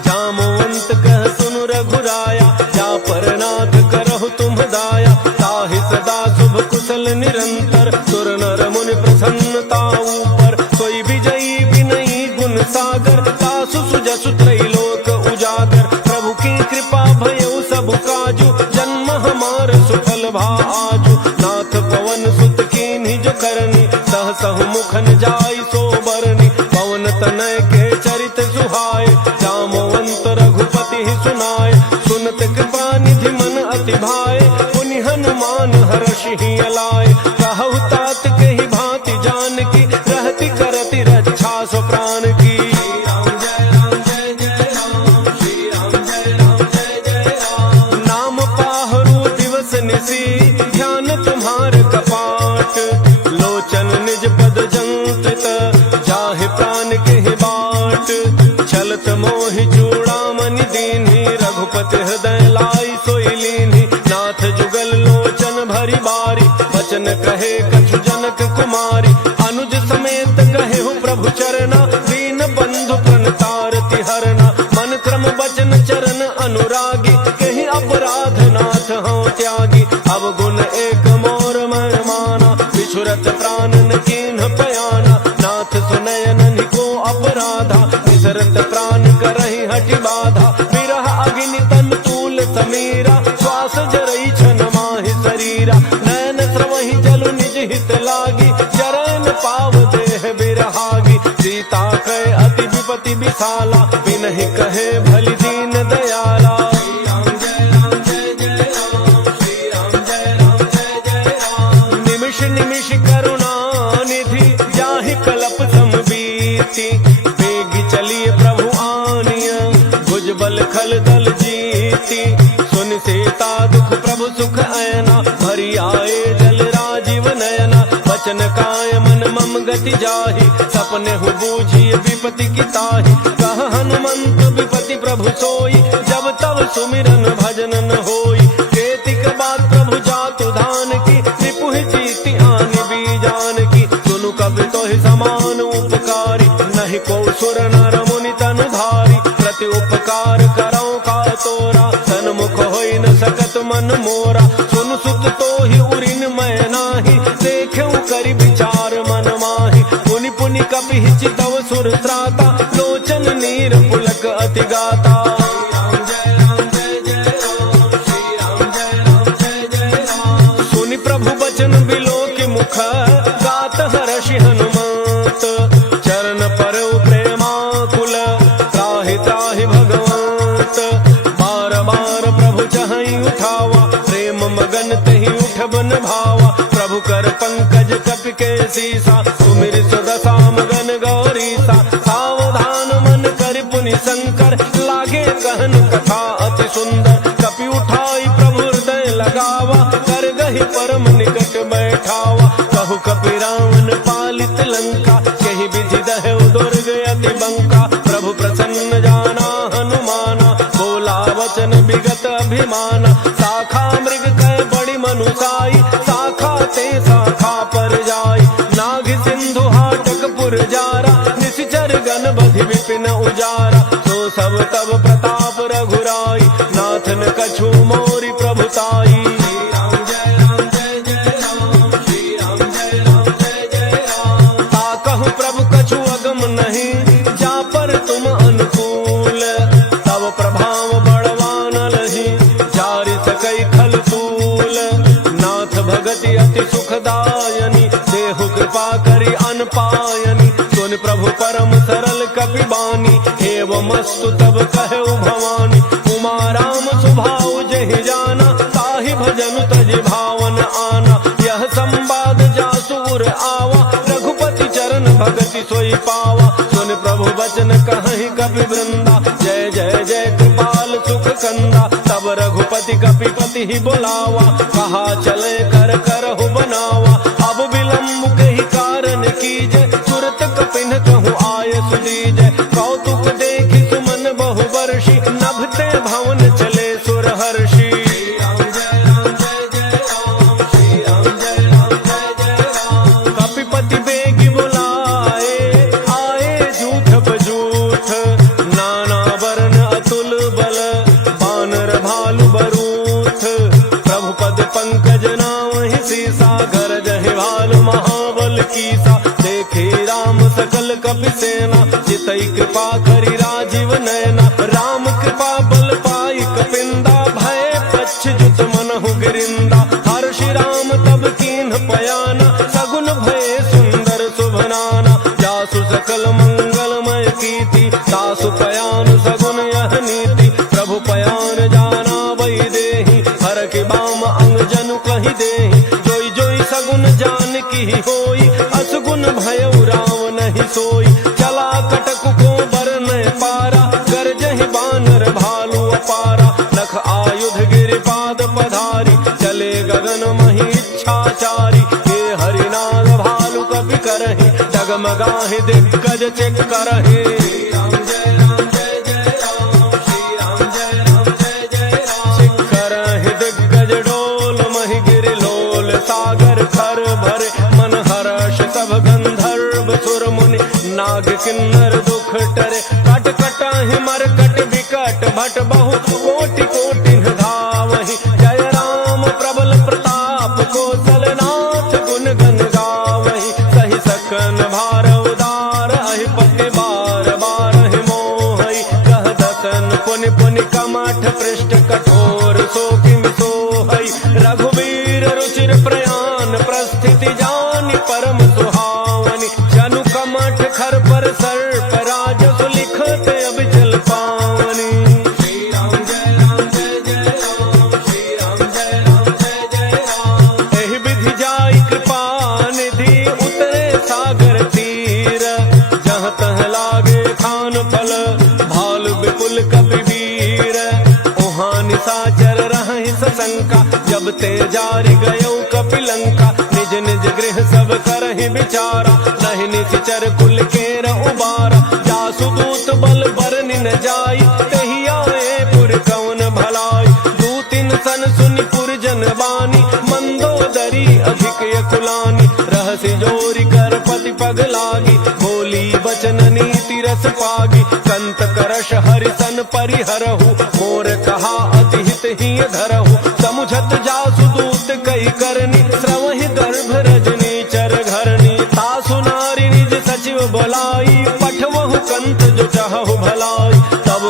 जामवंत कह सुनु रघुराया, जा पर नाथ करहु तुम दाया। ताहि सदा शुभ कुशल निरंतर, सुर नर मुनि प्रसन्नता ऊपर। सोई विजयी विनयी गुण सागर, तासु सुजसु त्रैलोक उजागर। प्रभु की कृपा भयउ सब काजु, जन्म हमार सुफल भा आजु। नाथ पवन सुत कीन्हि जो करनी, सहसहु मुखन जाई सो बरनी। पवन तनय के चरित सुहाए, जामवंत रघुपति ही सुनाए। सुनत कृपा निधि मन अति भाए, पुनि हनुमान हर्षि ही अलाए। कहु तात कहि भांति जानकी, रहति करति रक्षा सो प्राण की। श्री राम जय राम जय जय राम, श्री राम जय राम जय जय राम। नाम पाहरु दिवस निसी, ध्यान तुम्हार कपाट। लोचन निज पद जंत्रित, जाहि प्राण के बाट। छलत मोहि चूड़ामणि दीन्हि, रघुपति हृदय लाई सोई लीन्हि। नाथ जुगल लोचन भरी बारी, वचन कहे कछु जनक कुमारी। अनुज समेत कहेहु प्रभु चरना, दीन बंधु प्रणतारति हरना। मन क्रम वचन चरण अनुरागी, कहि अपराध नाथ हौं त्यागी। अवगुण एक मोर मन माना, बिछुरत प्राण न कीन्ह पयाना। नाथ सुनयन को अपराधा, विसरत प्राण करहि हठि बाधा। विरह अग्नि तन तूल समीरा, श्वास जरई छन माहि शरीरा। नैन स्रवहि जलु निज हित लागी, चरण पाव देह बिरहागी। सीता कहे अति विपति विशाला, बिनहि कहे भलि दीन दयाला। श्री राम जय राम जय जय राम, श्री राम जय राम जय जय राम। निमिष निमिष करुणा निधि, जाहि कलप समबीति। बेगी चलिए प्रभु आनिया, भुजबल खल दल जीती। सुन सीता दुख प्रभु सुख ऐना, भरी आए जल राजीव नयना। वचन काय मन मम गति जाहि, सपने हु बूझिए विपति की ताहि। कह हनुमंत विपति प्रभु सोई, जब तब सुमिरन भजन न होई। केतिक बात प्रभु जातु धान की, रिपु जीति आनि बीजान की। सुनु कवि तो ही समान उपकारी, नहीं को सुर नर मुनि तनु धारी। प्रति उपकार करौ का सुर त्राता, लोचन नीर पुलक अति गाता। सुनि प्रभु बचन बिलो के मुख, गात हर्षि हनुमत। चरण परउ प्रेमाकुल, त्राहि त्राहि भगवंत। बार बार प्रभु चहई उठावा, प्रेम मगन तहि उठ बन भावा। प्रभु कर पंकज कपि के सीसा, सुमिर सुदशा मगन गौरीसा। सावधान मन कर पुनि शंकर, लागे कहन कथा अति सुंदर। कपि उठाई प्रभु हृदय लगावा, कर गहि परम निकट बैठावा। कहु कपि रावण पालित लंका, कहि विधि दहु दुर्ग अति बंका। प्रभु प्रसन्न जाना हनुमाना, बोला वचन विगत अभिमाना। शाखा मृग कह बड़ी मनुसाई, शाखा ते शाखा पर जाई। नाग सिंधु हाटक पुर जारा, निशिचर गण बधि विपिन उजारा। सो सब तब प्रताप रघुराई, नाथन कछु मोरि प्रभुताई। ताकहु प्रभु कछु अगम नहीं, जा पर तुम अनुकूल। तब प्रभाव बड़वान लही, जारि सकई खल तूल। नाथ भगति अति सुखदायनी, देहु कृपा करि अनपायनी। सुन प्रभु परम सरल कपि बानी, एवमस्तु तब कहु भवानी। उमा राम सुभाउ जहि जाना, ताहि भजन तजि भावन आना। यह संवाद जासुर आवा, रघुपति चरण भगति सोई पावा। सुन प्रभु बचन कहहि कपि वृंदा, जय जय जय कृपाल सुख कंदा। तब रघुपति कपिपति ही बुलावा, कहा चले कर करहु बनावा। अब विलम्ब कहि कारण कीजय, तुरत कपिन कहूँ आय सुदीजय। कौतुक देखि सुमन बहु वर्षि, नभते भवन चले सुर हर्षि। कपिपति बेगी बुलाए, आए जूथ बजूथ। नाना वर्ण अतुल बल, बानर भालु बरूथ। प्रभु पद पंकज नामहि सीसा, गरजहि भालु महाबल कीसा। देखे राम सकल कपि सेना, चितई कृपा करि राजीव नयना। राम कृपा बल पाई कपिंदा, भय पच्छ्युत मनहु गिरिंदा। हर्षि राम तब कीन्ह पयाना, सगुन भय सुंदर शुभनाना। जासु सकल मंगलमय कीर्ति, तासु पयान सगुन यह नीति। प्रभु पयान जाना वही देहि, हर के बाम अंग जनु कहि देहि। जोई जोई सगुन जान की होई, असगुन भयउ राम नहीं सोई। चला कटक को बरन पारा, गरजहि बानर भालु अपारा। लख आयुध गिरिपाद पधारी, चले गगन मही इच्छाचारी। हे हरिनाग भालु कपि करहि, डगमगाहि दिग्गज चेक करहि। करहि दिग्गज डोल, महि गिरि लोल। सागर खर भरे मन हर्ष, सब गंधर्व सुर मुनि। नाग किन्नर दुख टरे, कट कटाहि मरकट विकट। भट बहु कोटि कोटि धावहि, जय राम प्रबल प्रताप। कौशल नाथ गुण गन गावहि, सहि सकन भार उदार। अहि पति बार बार मोहि, कह दसन पुनि पुनि कमठ पृष्ठ। कठोर सो किम सोहै, रघुवीर रुचिर प्रयान। प्रस्थिति जानि परम सुहावनी, जनु कमठ खर पर सर्प। राजसु लिखत अबिचल पावनी। श्री राम जय राम जय जय राम, श्री राम जय राम जय जय राम। एहि विधि जाई कृपा निधि, उतरे सागर तीर। जहाँ तह लागे खान फल, भालु विपुल कपि वीर। ओहाँ निशाचर रहहि सशंका, जब ते जारि गयौ कपि लंका। निज निज गृह सब करहि विचारा, नहीं निशिचर कुल केर उबारा। जासु दूत बल बरनि न जाई, तेहि आए पुर कौन भलाई। दूतिन सन सुनि पुर जन बानी, मंदोदरी अधिक यकुलानी। रहसि जोरि कर पति पग लागी, बोली बचन नीति रस पागी। कंत करश हरिसन परिहरहु, मोर कहा अति हित ही धरहु। समुझत जासु दूत कई करनी, श्रवहि गर्भ रजनी चर घरनी। तासु नारी निज सचिव बोलाई, पठव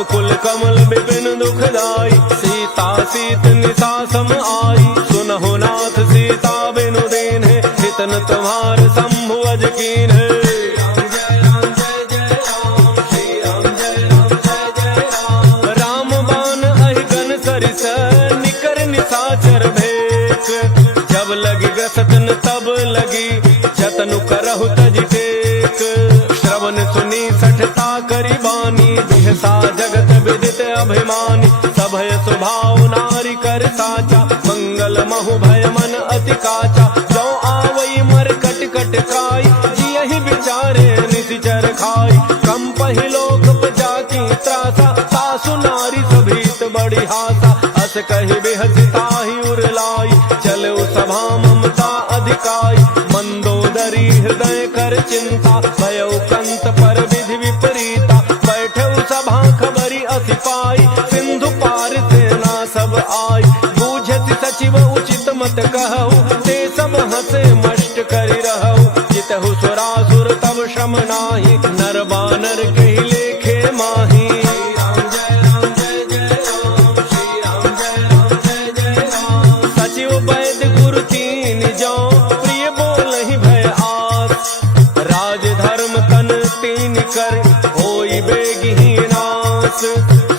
व्याकुल कमल विपिन दुखदाई, सीता सीत निशा सम आई, सुनहु नाथ सीता बिनु दीन है, हितन तुम्हार शंभु अज कीन है। राम बाण अहिगन सरिस निकर निशाचर भेक, जब लगी ग्रसतन तब लगी जतनु करहु तज टेक, श्रवण सुनी सठता करी बानी, बिहसा जगत विदित अभिमानी, सभय स्वभाव नारी कर साचा, मंगल महु भय मन अति काचा, जो आवई मर कट कट खाई, जियहि विचारे निशिचर खाई, कम पहिलोक प्रजा की त्रासा, सासु नारी सभीत बड़ी हासा, अस कहि बिहसिताहि उरलाई, चलो सभा ममता अधिकाई, मंदोदरी हृदय कर चिंता, भयउ कंत पर विधि विपरीता, बैठऊ सभा खबरी अति पाई, सिंधु पार सेना सब आई, बूझति सचिव उचित मत कहऊ, ते सब हंसे मष्ट करि रहऊ, जितहु सुरासुर तब श्रम नाही, नर बानर कहि लेखे माही। सचिव वैद्य गुरु तीन जो, प्रिय बोलहि भय आस, राज धर्म तन तीन कर, होई बेगहि नास,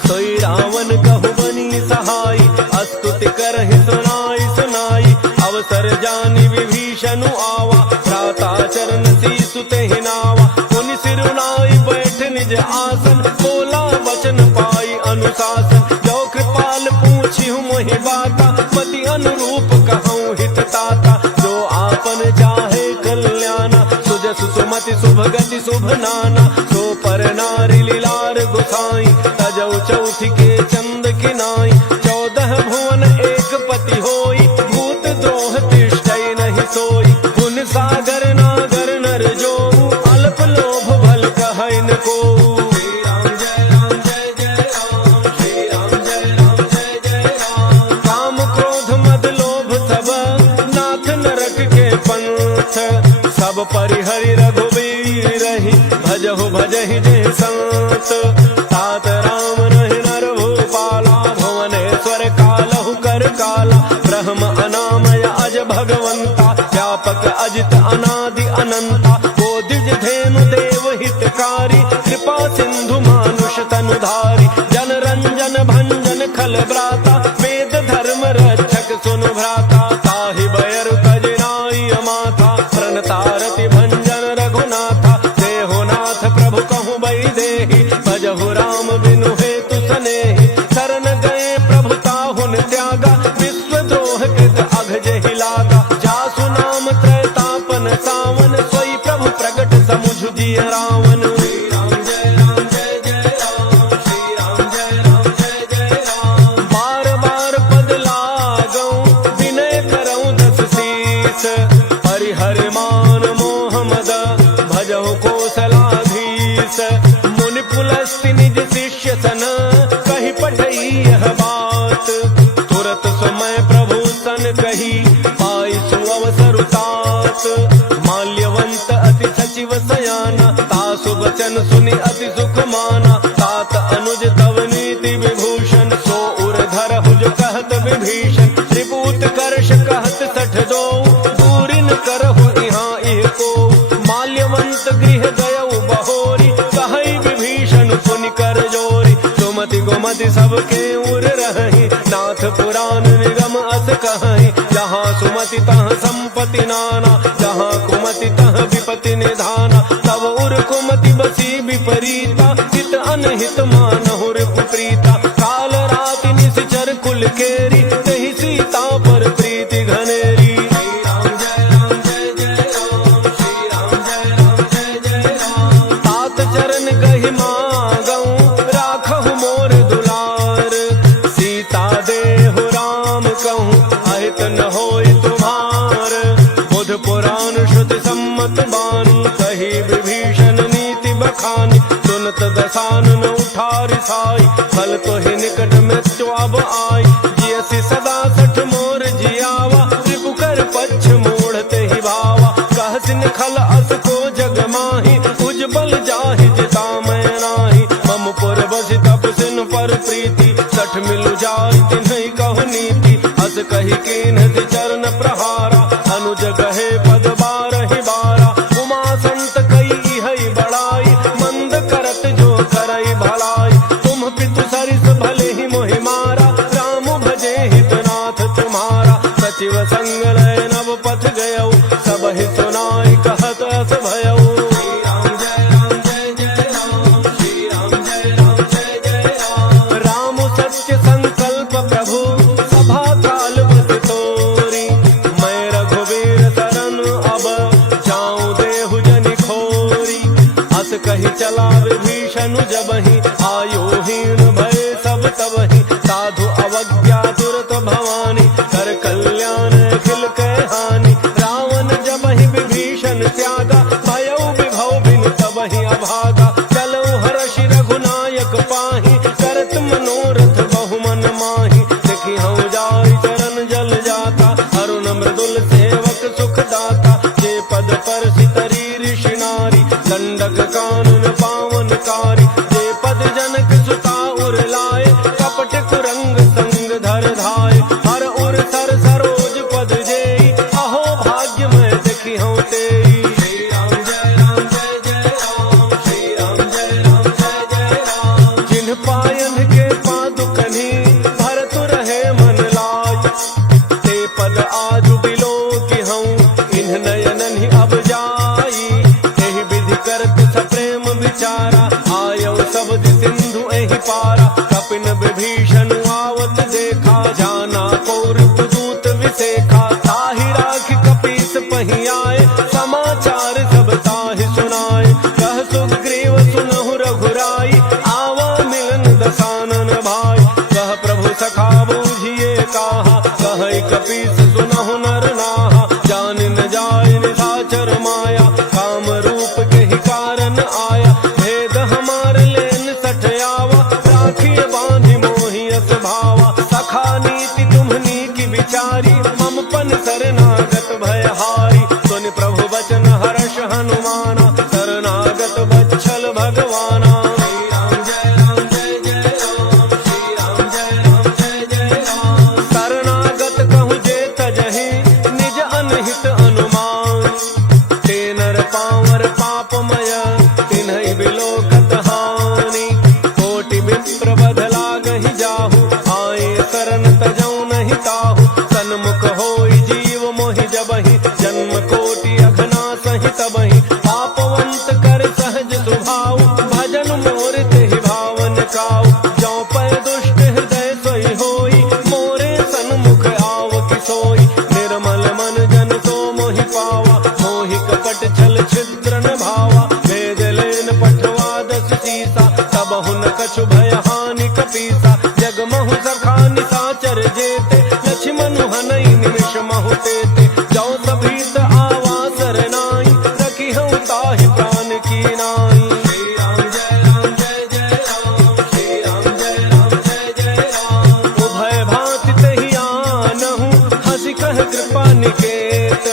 सोई रावण कहु बनी सहाई, स्तुति करहि सुनाई सुनाई, अवसर जानि विभीषण आवा, भ्राता चरण सीसु तेहि नावा, मुनि सिरुनाई बैठ निज आसन, बोला वचन पाई अनुशासन, जो कृपाल पूछिहु मोहि बाता, पति अनुरूप कहूँ हित ताता, जो आपन चाहे कल्याणा, सुजसु सुमति शुभ गति शुभ नाना, सो पर नारी लीलार गुसाई, तजौ चौथि के चंद किनाई, 14 भुवन एक पति होई, भूत द्रोह तिष्ठै नहीं सोई, गुण सागर नागर नर जो, अल्प लोभ भल कहै न को। काम क्रोध मद लोभ सब नाथ नरक के पंथ, सब परिहरि रघुबीर रही, भजहु भजहि जे संत, तात राम रहि नर भूपाला, भुवनेश्वर कालहु कर काला, ब्रह्म अनामय अज भगवंता, व्यापक अजित अनादि अनंता, बोधिज धेनु देव हितकारी, कृपा सिंधु मानुष तनुधारी, जन रंजन भंजन खल ब्राता, वेद धर्म रक्षक सुनु भ्राता, ताहि बयरु तज नाई अमाता, प्रणतारति भंजन रघुनाथा, देहो नाथ प्रभु कहु बई देहि, भजहु राम बिनु हेतु सनेहि, शरण गए प्रभु ताहुन त्यागा, विश्व द्रोह कृत अघ जेहि लागा, जासु नाम त्रैतापन सावन, सोई प्रभु प्रगट समुझ जिय रावण। बार बार पद लागऊं विनय करऊं दस शीस, परिहर मान मोह मद भजहु कौशलाधीश, मुनि पुलस्ति निज शिष्य सन, कहि पठई यह बात, तुरत समय प्रभु सन कही, पाई सुअवसर तात, माल्यवंत अति सचिव सयाना, तासु वचन सुनि अति सुख माना, तात अनुज तव नीति विभूषण, सो उर धरहु जो कहत विभीषण, त्रिपूत कर्ष कहत सठ दो, दूरिन करहु इहाँ इह को, माल्यवंत गृह गयउ बहोरी, कहई विभीषण पुनि कर जोरी, सुमति गोमति सबके उर रही, नाथ पुराण निगम अस कहई, जहाँ सुमति तह संपति नाना, जहाँ कुमति तह विपति निधाना, तब उर कुमति बसी विपरीता, हित अनहित मानहु रिपुप्रीता, काल राति निशिचर कुल केरी, तहि सीता पर प्रीति घनेरी। तात चरण गहि मागऊं राखहु मोर दुलार, सीता देहु राम कहूँ अहित न होई तुम्हार, बुध पुराण श्रुति सम्मत बानी, कही विभीषण नीति बखानी, सुनत दसानन उठारि साई, फल तो ही निकट मृत्यु अब आई, जियसि सदा सठ मोर जियावा, त्रिपु कर पच्छ मूढ़ते ही भावा, कहसिन खल अस को जग माही, उज्जवल जाहि जिता मैं नाही, मम पुर बसि तप सिन कही कीन्ह चरण प्रहारा। अनुज गहे पद बारहि बारा, उमा संत कई हई बड़ाई। मंद करत जो करई भलाई, तुम पितु सरिस भले ही मोहि मारा। राम भजे हितनाथ तुम्हारा, सचिव संग लय नव पथ गयऊ। सब ही सुनाई कहत अस भयऊ। कही चला विभीषण जबहि, आयोहीन भय सब तबहि। साधु अवज्ञा दुरत भवानी, कर कल्याण अखिल कह हानि। रावण जबहि विभीषण त्यागा, भयउ विभव बिन तबहि अभागा। चलऊ हर्षि रघुनायक पाहि, करत मनोरथ बहु मन माहि। देखि हऊँ जाई चरण जल जाता, अरुण मृदुल सेवक सुख दाता। जे पद पर सितरी ऋषि नारी, दंडक कानून पावनकारी। जे पद जनक सुता उर लाए, कपट कुरंग संग धर धाय। हर उर सर सरोज पद जेई, अहो भाग्य मैं देखी हूँ तेई। श्री राम जय राम जय जय राम, श्री राम जय राम जय जय राम। जिन पायन के पादुकनी, भरत रहे मन लाज। ते पद आजु बिलो की हूँ, इन्ह नयनन ही अब जाई। एहि विधि करत सप्रेम विचारा, आयौ शब्द सिंधु एहि पारा। कपिन विभीषण आवत देखा, जाना कौरव दूत विसेखा। ताहि राखि कपीस पहि आए, समाचार सब ताहि सुनाए। कह सुग्रीव सुनहु रघुराई, आवा मिलन दसानन भाई। कह प्रभु सखा बूझिए काहा, कहै कपीस सुनहु नर नाहा। जान न जाय निशाचर माया, काम रूप के ही कारण आया। भेद हमार लेन सठयावा, राखिए बांधि मोहि अस भावा। सखा नीति तुम्हनी की विचारी, मम पन शरणागत भयहारी। सुनि प्रभु बचन हर्ष हनुमाना, शरणागत बच्छल भगवाना। श्री राम जय राम जय जय राम, श्री राम जय राम जय जय राम। शरणागत कहूँ जे तजहि, निज अनहित अनुमान। ते नर पावर पापमय, तिन्है बिलोकत हानि। कोटि विप्र बध लागहि जाहु, आए शरण तजौ नहीं ताहु। सन्मुख होई जीव मोहि जबहि, जन्म कोटि अघना सहि तबहि। पापवंत कर सहज स्वभाव, भजन मोर तेहि भावन काऊ। जौ पै दुष्ट हृदय सोई होई, मोरे सन्मुख आव कि सोई। निर्मल मन जन तो मोहि पावा, मोहि कपट छल छिद्र न भावा। भेद लेन पठवा दस सीसा, तब हुन कछु भय हानि कपीसा। जगमहु सखा निशाचर जेते, लक्ष्मण हनई निमिष महु तेते। जौ सभीत आवा सरनाई, रखी हूँ ताहि प्राण की नाई। श्री राम जय राम जय जय राम, श्री राम जय राम जय जय राम। उभय भांति तहि आनहु, हंसी कह कृपा निकेत।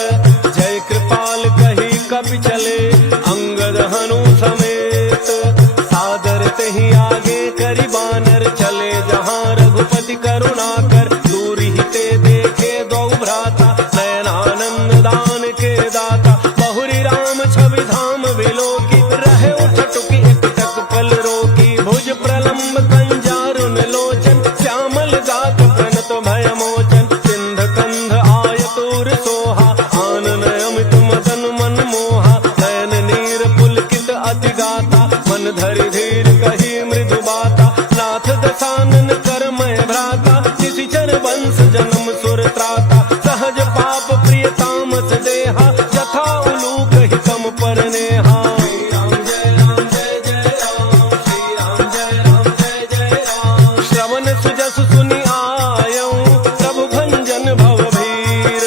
जय कृपाल कही कपि चले, अंगद हनु समेत। सादर तहि आगे करि बानर, चले जहाँ रघुपति करुणा कर। दूर ही ते देखे दो भ्राता, नयनानंद दान के दाता। बहुरी राम छवि धाम विलोकी, रहे उठटुकी एक टक पल रोकी। भुज प्रलंब कंजारुन लोचन, श्यामल गात प्रणत भय मोचन। सिंध कंध आयतूर सोहा, आनन अमित मदन मन मोहा। नयन नीर पुलकित अति गाता, मन धरि धीर कही मृदु बाता। नाथ दसानन कर मैं भ्राता, निशिचर वंश जन्म सुर त्राता। सहज पाप प्रिय तामस देहा, जथा उलूक हितम पर नेहा। श्री राम जय राम जय जय राम, श्री राम जय राम जय जय राम। श्रवण सुजस सुनि आयऊ, प्रभु भंजन भव भीर।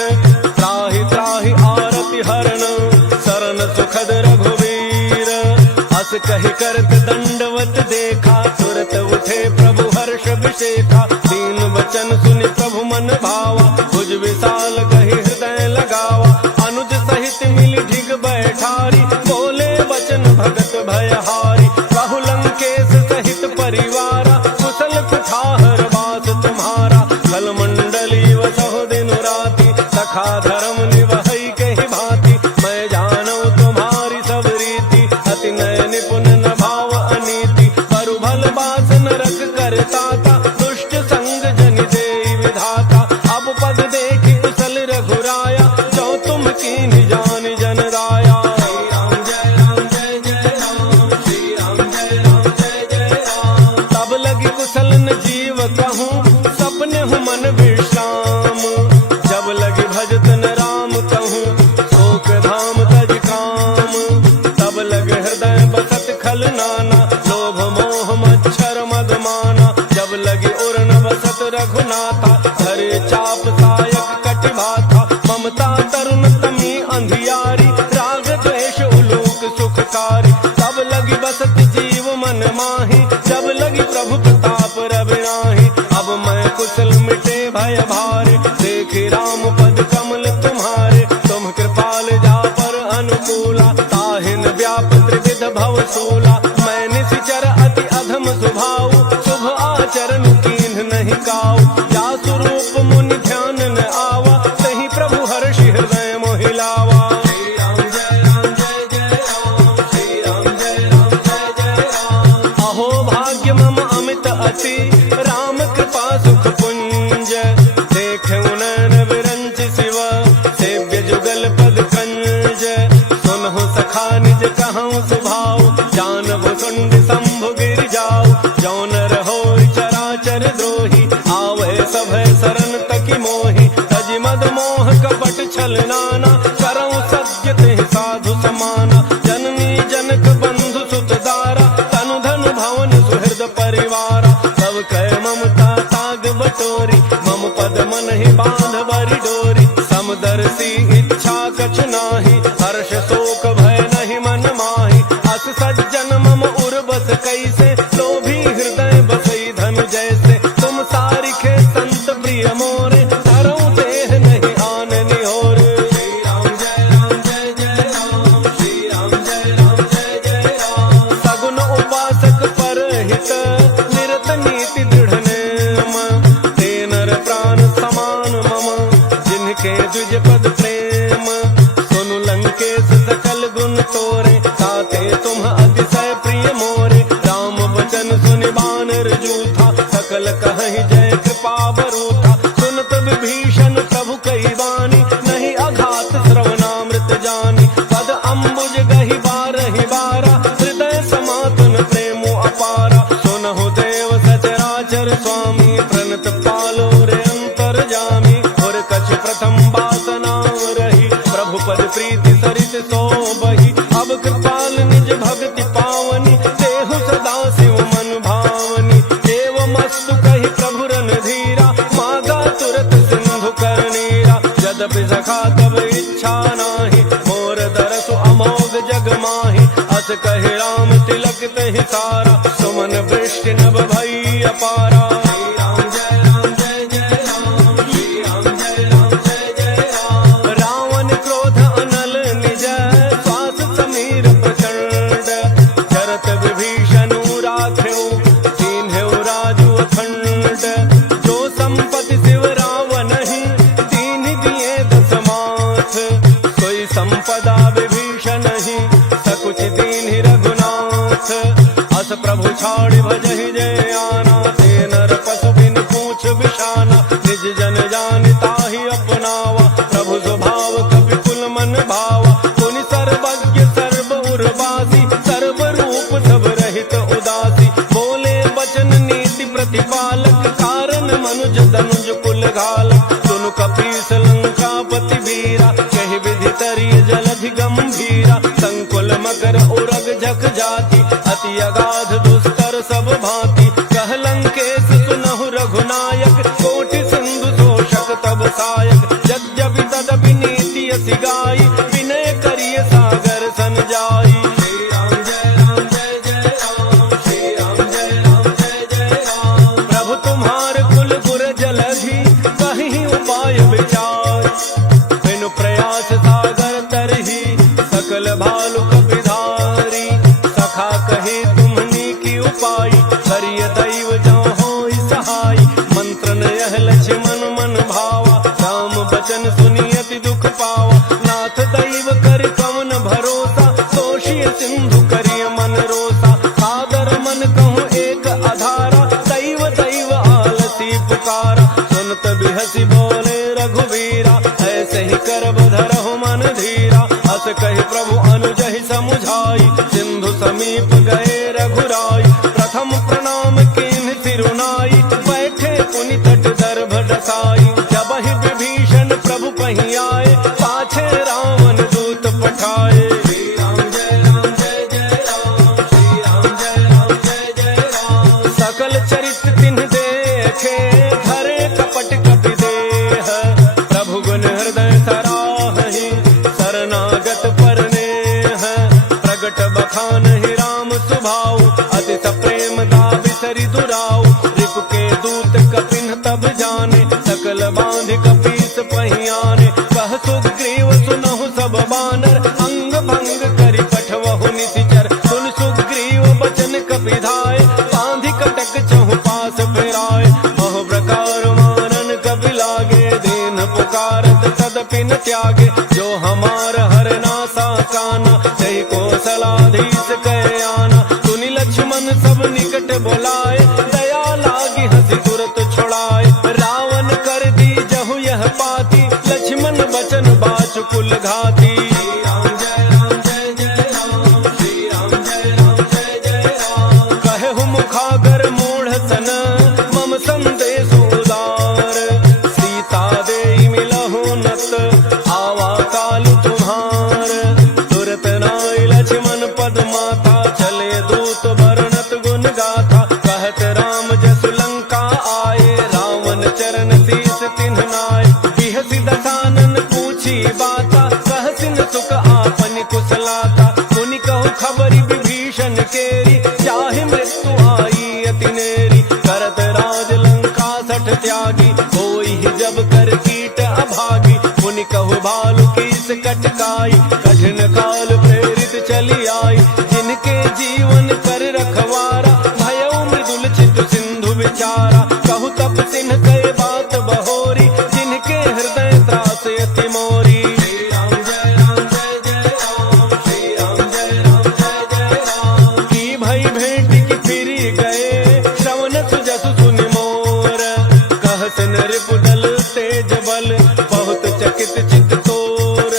त्राहि त्राहि आरति हरण, शरण सुखद रघुवीर। अस कहि करत दंडवत देखा, तुरत उठे प्रभु हर्ष विशेखा। दीन वचन सुनि प्रभु मन भावा, भुज विशाल कहि हृदय लगावा। अनुज सहित मिलि ढिग बैठारी, बोले वचन भगत भयहारी। कहु लंकेश सहित परिवारा, कुशल कुठार बास तुम्हारा। कल मंडली वसहु दिन कीन जान जन राया। श्री राम जय राम जय जय राम, श्री राम जय राम जय जय राम। तब लगी कुशल न जीव कहूँ, सपने हूँ मन विश्राम। जब लगी भजत न राम कहूँ, शोक धाम तज काम। तब लगे हृदय बसत खल नाना, लोभ मोह मच्छर मद माना। जब लगी उर्न बसत रघुनाथा, धरे चाप सायक कटि भाथा। ममता तरुण तमी अंधियारी, राग द्वेष उलूक सुखकारी। तब लगी बसत जीव मन माही, जब लगी प्रभु प्रताप रविनाही। अब मैं कुशल मिटे भय भारे, देखी राम पद कमल तुम्हारे। तुम कृपाल जा पर अनुकूला, ताहिन व्याप त्रिविध भव सूला। मैं निशिचर अति अधम स्वभाव, शुभ आचरण कीन्ह नहीं काऊ। जा स्वरूप मुनि ध्यान न आवा, तही प्रभु हर्षि हृदय मोहि लावा। श्री राम जय राम जय जय राम, श्री राम जय राम जय जय राम। अहो भाग्य मम अमित अति, राम कृपा सुख पुंज। देखे नयन विरंच शिव, सेव्य जुगल पद कंज। सुनहु सखा निज कहूँ सुभाव, जान भुसुंड शंभु गिर जाऊ। जौन रहो चराचर द्रोही, आवे सभय शरण तकी मोहि। तज मद मोह कपट छल नाना, करऊँ सत्य तेहि साधु समाना। जननी जनक बंधु सुत दारा, तनु धनु भवन सुहृद परिवारा। सब कह ममता ताग बटोरी, मम पद मन ही बांध बरी डोरी। समदर्शी इच्छा कछु नाही, हर्ष शोक भय नहीं मन माही। अस सज्जन मम उर बस कैसे, लोभी हृदय बसई धनु जैसे। तुम सारिखे संत प्रिय मोरे, धरऊँ देह नहीं आन निहोर। श्री राम जय राम जय जय राम, श्री राम जय राम जय जय राम। सगुन उपासक परहित, निरत नीति दृढ़ नेम। ते नर प्राण समान मम, जिनके द्विज पद प्रेम। सुनु लंकेश सकल गुण तोरे, ताते तुम अतिशय प्रिय मोरे। राम वचन सुनि बानर जूथा, सकल कहहि जय कृपा बरूथा। सुनत विभीषण प्रभु कई बानी, नहीं अघात श्रवणामृत जानी। पद अम्बुज गहि बारहि बारा, हृदय समातन प्रेमो अपारा। सुनहु देव सचराचर स्वामी, प्रणत पालो रे अंतर जामी। और कछ प्रथम वासना रही, प्रभु पद प्रीति सरित सो बही। अब कृपाल निज भक्ति पावनी, देहु सदा शिव मन भावनी। देव मस्तु कहि प्रभु रन धीरा, मागा तुरत सिंधु कर नीरा। यद्यपि सखा तब इच्छा नाही, मोर दरसु अमोघ जग माही। अस कहि राम तिलक तहि सारा, सुमन वृष्टि नभ भई अपारा। श्री राम जय राम जय जय राम, श्री राम जय राम जय जय राम। रावण क्रोध अनल निज, श्वास समीर प्रचंड। चरत विभीषणु राख्यो, दीन्ह्यो राजु अखंड। जो संपत्ति शिव रावण ही, दीन्हि दिए दस माथ। सोई संपदा विभीषण ही, सकुच दीन्हि रघुनाथ। अस प्रभु छाड़ि भजहि जय आना, ते नर पशु बिन पूछ बिशाना। निज जन जानि ताहि अपनावा, प्रभु स्वभाव कपि कुल मन भावा। मुनि सर्वज्ञ सर्व उर्वासी, सर्व रूप सब रहित उदासी। बोले बचन नीति प्रतिपालक, कारण मनुज तनुज कुल घालक। सुनु कपीस लंकापति वीरा, कहि विधि तरिय जलधि गंभीरा। संकुल मकर उरग झक जाति, अति अगाध दुस्तर सब भांति। कह लंकेश सुनहु रघुनायक, कोटि सिंधु शोषक तब सायक। यद्यपि तदपि नीति अति गाई, विनय करिय सागर सन जाई। श्री राम जय राम जय जय राम, श्री राम जय राम जय जय राम। प्रभु तुम्हार कुल गुर जलधि, कहीं उपाय विचार। बिनु प्रयास सागर तरही, सकल भालु कपिधारी। सखा कहे तुम्हनी की उपाय, करिय दैव जो होई सहाय। मंत्र न यह लक्ष्मण मन भावा, राम बचन सुनियति दुख पावा। नाथ दै कहि प्रभु अनुजहि समुझाई, सिंधु समीप गए रघुराई। प्रथम प्रणाम कीन्ह सिरुनाई, बैठे पुनि तट दर्भ डसाई। जब ही विभीषण प्रभु पही आए, पाछे रावण दूत पठाए। श्री राम जय राम जय जय राम, श्री राम जय राम जय जय राम। सकल चरित तिन्ह देखे, धरे कपट कपि देह। प्रभु गुण हृदय सराहहि, शरणागत परनेह। प्रगट बखानहि राम सुभाऊ, अति सप्रेम दाबिसरि दुराऊ। रिपु के दूत कपिन तब जाने, सकल बांधि कपीस पहियाने। कह सुग्रीव सुनहु सब बानर, अंग भंग करि पठवहु निशिचर। सुन सुग्रीव बचन कपिधाय, बांधि कटक चहु पास फिराय। बहु प्रकार मानन कपि लागे, दीन पुकारत तदपि न त्यागे। जो हमार हरनासा काना, जय कौशलाधीश कह आना। सुनि लक्ष्मण सब निकट बोलाए, दया लागी हंसी तुरत छुड़ाए। रावण कर दी जहु यह पाती, लक्ष्मण बचन बाचु कुल घाती। श्री राम जय राम जय जय राम, श्री राम जय राम जय जय राम। कहु मुखागर मूढ़ सन, मम संदेश उदार। सीता देई मिलहु नत, आवा काल तुम्हार। तुरत नाई लक्ष्मण पद माथा, चले दूत वर्णत गुण गाथा। कहत राम जसु लंका आए, रावण चरण शीस तिन्ह नाय। बिहसि दसानन पूछी बाता, कहसिन सुख आपन कुशलाता। मुनि कहु खबरि विभीषण केरी, चाहे मृत्यु आई अति नेरी। करत राज लंका सठ त्यागी, होई ही जब कर कीट अभागी। मुनि कहु भालु कीस कटकाई, कठिन काल प्रेरित चली आई। जिनके जीवन कर रखवारा, भयउ मृदुल चित्त सिंधु विचारा। कहु तप सिन्ह कहे बात बहोरी, जिनके हृदय त्रास अति मोरी। श्री राम जय राम जय जय राम, श्री राम जय राम जय जय राम। की भई भेंट की फिरी गए, श्रवण सुजसु सुनि मोर। कहत रिपु दल तेज बल, बहुत चकित चित तोर।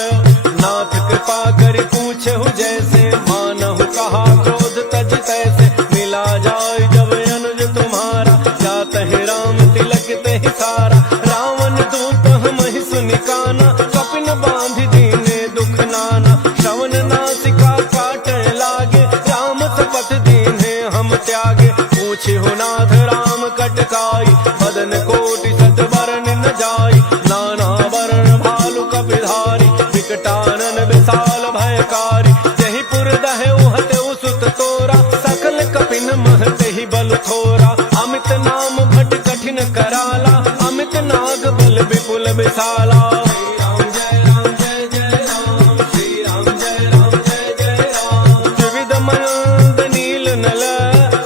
नाथ कृपा करि पूछहु जैसे, मानहु कहा क्रोध तज तैसे। मिला जाय जब अनुज तुम्हारा, जातहि राम तिलक तेहि सारा। रावण दूत हमहि सुनि काना, कपिन बांधि दीने दुख नाना। श्रवण नासिका काटे लागे, राम सपथ दीने हम त्यागे। पूछहु नाथ राम कटकाई, बदन कोटि सत बरन न जाई। नाना वरण भालु कपिधारी, विकटानन विशाल भयकारी। जहि पुर दहे उहते उसुत तोरा, सकल कपिन महते ही बल थोरा। अमित नाम भट कठिन कराला, अमित नाग बल विपुल विशाला। श्री राम जय राम जय जय राम, श्री राम जय राम जय जय राम। त्रिविध मयंद नील नल,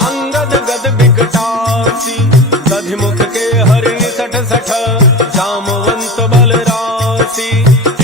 अंगद गद विकटासी। दधिमुख के हरि सठ सठ, जामवंत बल राशि।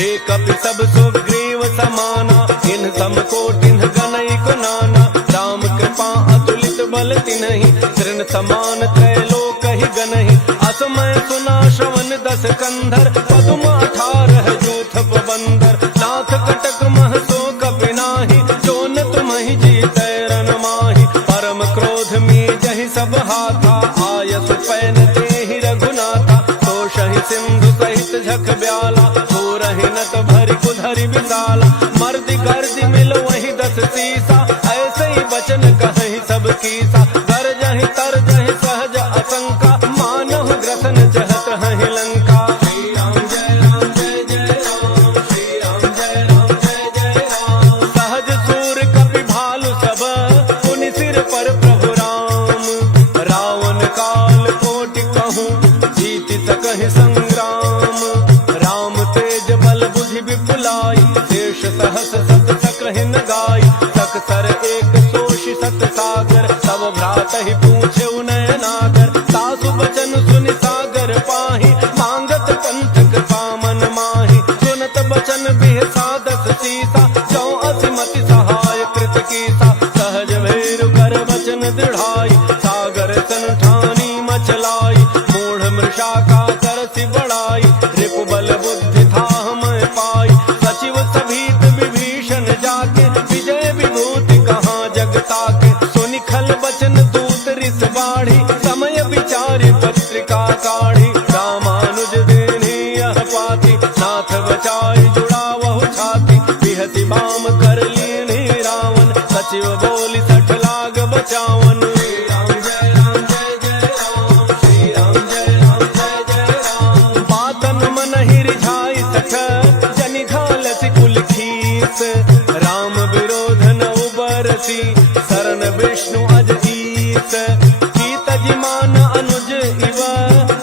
एक कपि सब सुग्रीव समाना, इन सम कोटिन्ह गणैक नाना। राम कृपा अतुलित बल तिन्हि, तृण समान त्रैलोक ही गनहि। असमय सुना श्रवण दस कंधर, पदुम 18 जूथ बंदर। नाथ कटक मह सो कपि नाही, जो न तुम्हि जीतै रन माहि। परम क्रोध में जहि सब हाथा, आयसु पैन तेहि रघुनाथा। तोषहि सिंधु सहित झख ब्याला, थोरहि नत भरि कुधरि विशाला। मर्दि गर्दि मिल वही 10 सीसा, ऐसे ही वचन कहि सब कीसा। गरजहि तरजहि सहज असंका, मानहु ग्रसन चहत हहि लंका। श्री राम जय राम जय जय राम, श्री राम जय राम जय जय राम। सहज सूर कपि भालु सब, पुनि सिर पर प्रभु राम। रावण काल कोटि कहूँ, जीति सकहि संग्राम। राम तेज बल बुद्धि विपुलाई, शेष सहस सत सकहिन गाई। सकसर एक सोषि सत सागर, तब भ्रात ही पूछे उनय नागर। सासु बचन सुनि सागर पाहि, मांगत पंथक पामन माहि। सुनत बचन बिहसा 10 सीसा, जो असिमति सहाय कृत कीसा। सहज भैरु कर बचन दृढ़ाई, सागर सन ठानी मचलाई। मूढ़ मृषा का करसि बड़ाई, रिपु बल बुद्धि था मैं पाई। सचिव सभीत विभीषण सती बाम कर लीनी रावण, सचिव बोली 60 लाग बचावन। बातन मन ही रिझाई सठ, जनि घालसी कुल खीस, राम विरोध न उबरसी, शरण विष्णु अज ईस, की तजिमान अनुज इव,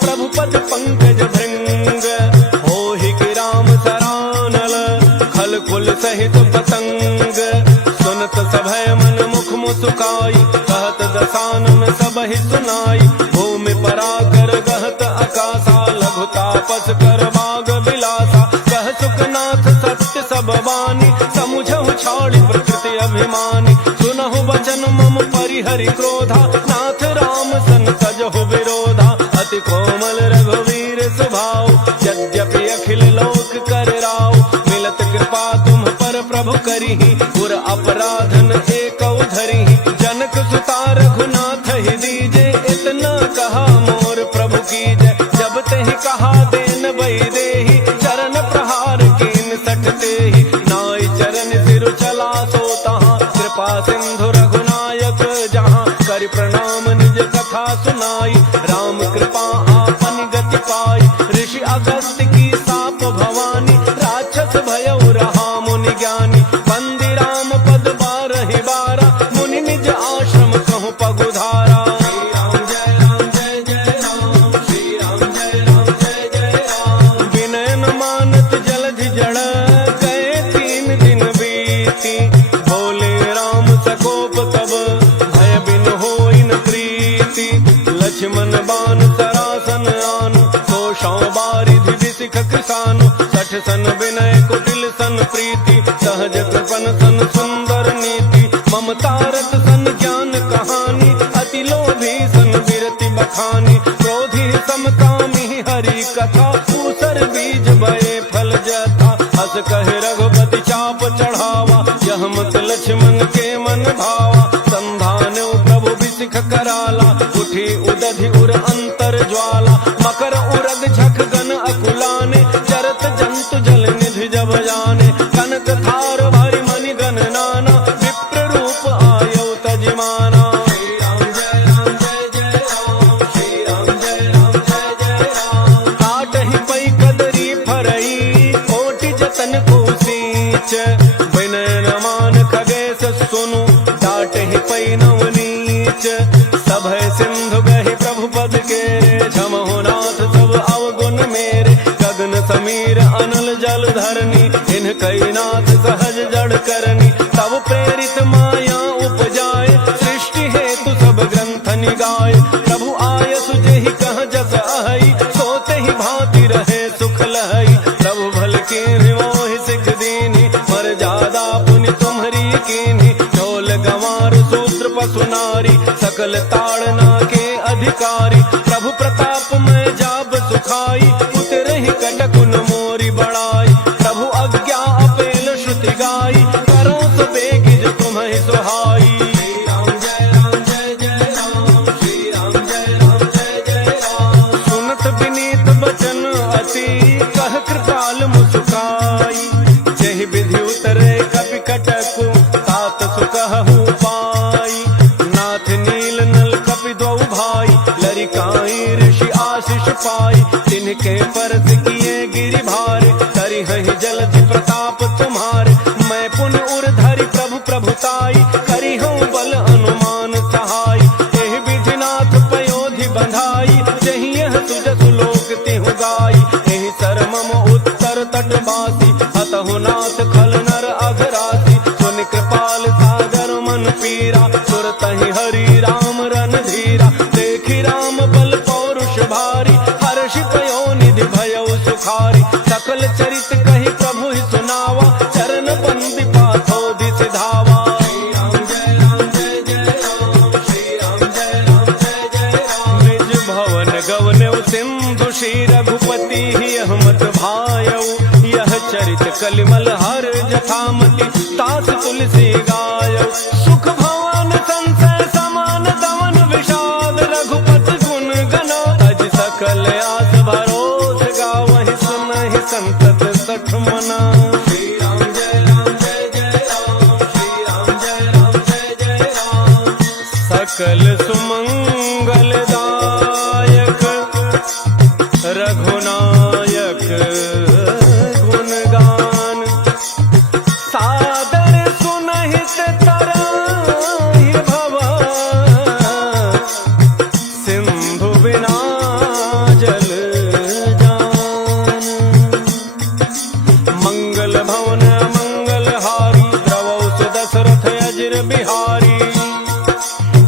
प्रभु पद पंकज भृंग, होहि कि राम सरानल, खल कुल सहित पतंग, सुनत सभय मन मुख मुसुकाई, कहत दसानन सबहि सुनाई, भूमि पराकर गहत आकाशा, लघु तापस कर बाग बिलासा, कह सुखनाथ सत्य सब वाणी, समुझहु छाड़ी प्रकृति अभिमानी, सुनहु वचन मम परिहरि क्रोधा, नाथ राम सन तजहु विरोधा, अति कोमल रघुवीर स्वभाव, यद्यपि अखिल लोक कर राव, मिलत कृपा तुम पर प्रभु करिहि, पुर अपराधन एक धरिहि, जनक सुता रघुनाथ ही दीजे, इतना कहा मोर प्रभु कीजय, जब तेहि कहा देन बही देहि, चरण प्रहार कीन सटते ही, नाई चरण सिर चला सो तहाँ, कृपा सिंधु रघुनायक जहाँ, करि प्रणाम निज कथा सुनाई, राम कृपा आपन गति पाई, ऋषि अगस्त्य की साप भवानी, राक्षस भयउ रहा मुनि ज्ञानी, बंदी राम पद बारहि बारा, मुनि निज आश्रम कहु पगुधारा। विनय न मानत जलधि जड़, गए 3 दिन बीती, बोले राम सकोप तब, भय बिन होई न प्रीति, लक्ष्मण बान सरासन आन, कोशौ बारिधि बिसिख किसानु, 60 सन विनय कुटिल सन प्रीति, सहज कृपन सन सुंदर नीति, ममता रत सन ज्ञान कहानी, अति लोभी सन विरति बखानी, क्रोधी समकामी हरि कथा, पूसर बीज बये फल जथा, हस कहे रघुपति चाप चढ़ावा, यह मत लक्ष्मण के मन भावा, संधान प्रभु बिसिख कराला, उठी उदधि उर अंतर ज्वाला, मकर उरग झक गन अकुलाने, चरत जंतु जल निधि जब जाने, कनक थार भरि मणि गण नाना, विप्र रूप आयौ तजिमाना। काटहि पै कदरी फरई, कोटि जतन को सींच, विनय न मान खगेश सुनु, डाटहि पै नवनीच, सभय सिंधु गहि प्रभु पद के, क्षमहु नाथ सब अवगुण मेरे, गगन समीर अनल जल धरनी, इन्ह कई नाथ सहज जड़ करनी, तब प्रेरित माया उपजाए, सृष्टि हेतु सब ग्रंथ निगाए, प्रभु आयसु जेहि कह जस अहई, सोते ही भांति रहे सुख लहई, प्रभु भल की मोहि सिख दीनी, मर्यादा पुनि तुम्हरी कीनी, ढोल गंवार सूत्र पशु नारी, सकल ताड़ना के अधिकारी, प्रभु प्रताप में जाब सुखाई, उतरहि कटकुन मोरी बड़ाई, प्रभु अज्ञा अपेल श्रुति गाई, करो सो बेगिज तुम्हि सुहाई। सुनत विनीत बचन अति, कह कृपाल मुसुकाई, जेहि विधि उतरे कपि कटकु, तात सुकहु पाई, नाथ नील नल कपि द्वौ भाई, लरिकाई ऋषि आशीष पाई, तिनके परस किए गिरि भारे, करिहहि जलधि प्रताप तुम्हारे, मैं पुन उर धरि प्रभु प्रभुताई, करिहउँ बल अनुमान सहाय, एहि विधिनाथ पयोधि बंधाई, जहि यह सुजसु लोक तिहु गाई, एहि सर मम उत्तर तटवासी, अतहु नाथ खल नर अघरासी, सुनि कृपाल सागर मन पीरा, सुरतहि हरि राम रन धीरा, देखि राम बल पौरुष भारी, हर्षित योनिधि भयउ सुखारी, सकल चरित कहि प्रभु ही सुनावा, चरण बंदी पाथो दिस धावा। निज भवन गवनौ सिंधु श्री रघुपति, यह मत भायौ, यह चरित कलिमल हर जथामति, तास तुलसी गायौ, सुख भवन संसय समान दमन विषाद, रघुपति गुण गना, अज सकल आस भरोस गावहि, सुनहि संतत सठ मना। श्री राम जय वीर बिहारी।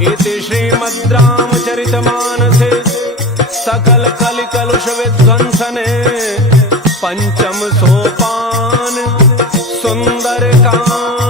इति श्रीमद् रामचरितमानसे सकल कलि कलुष विध्वंसने पंचम सोपान सुंदर कांड।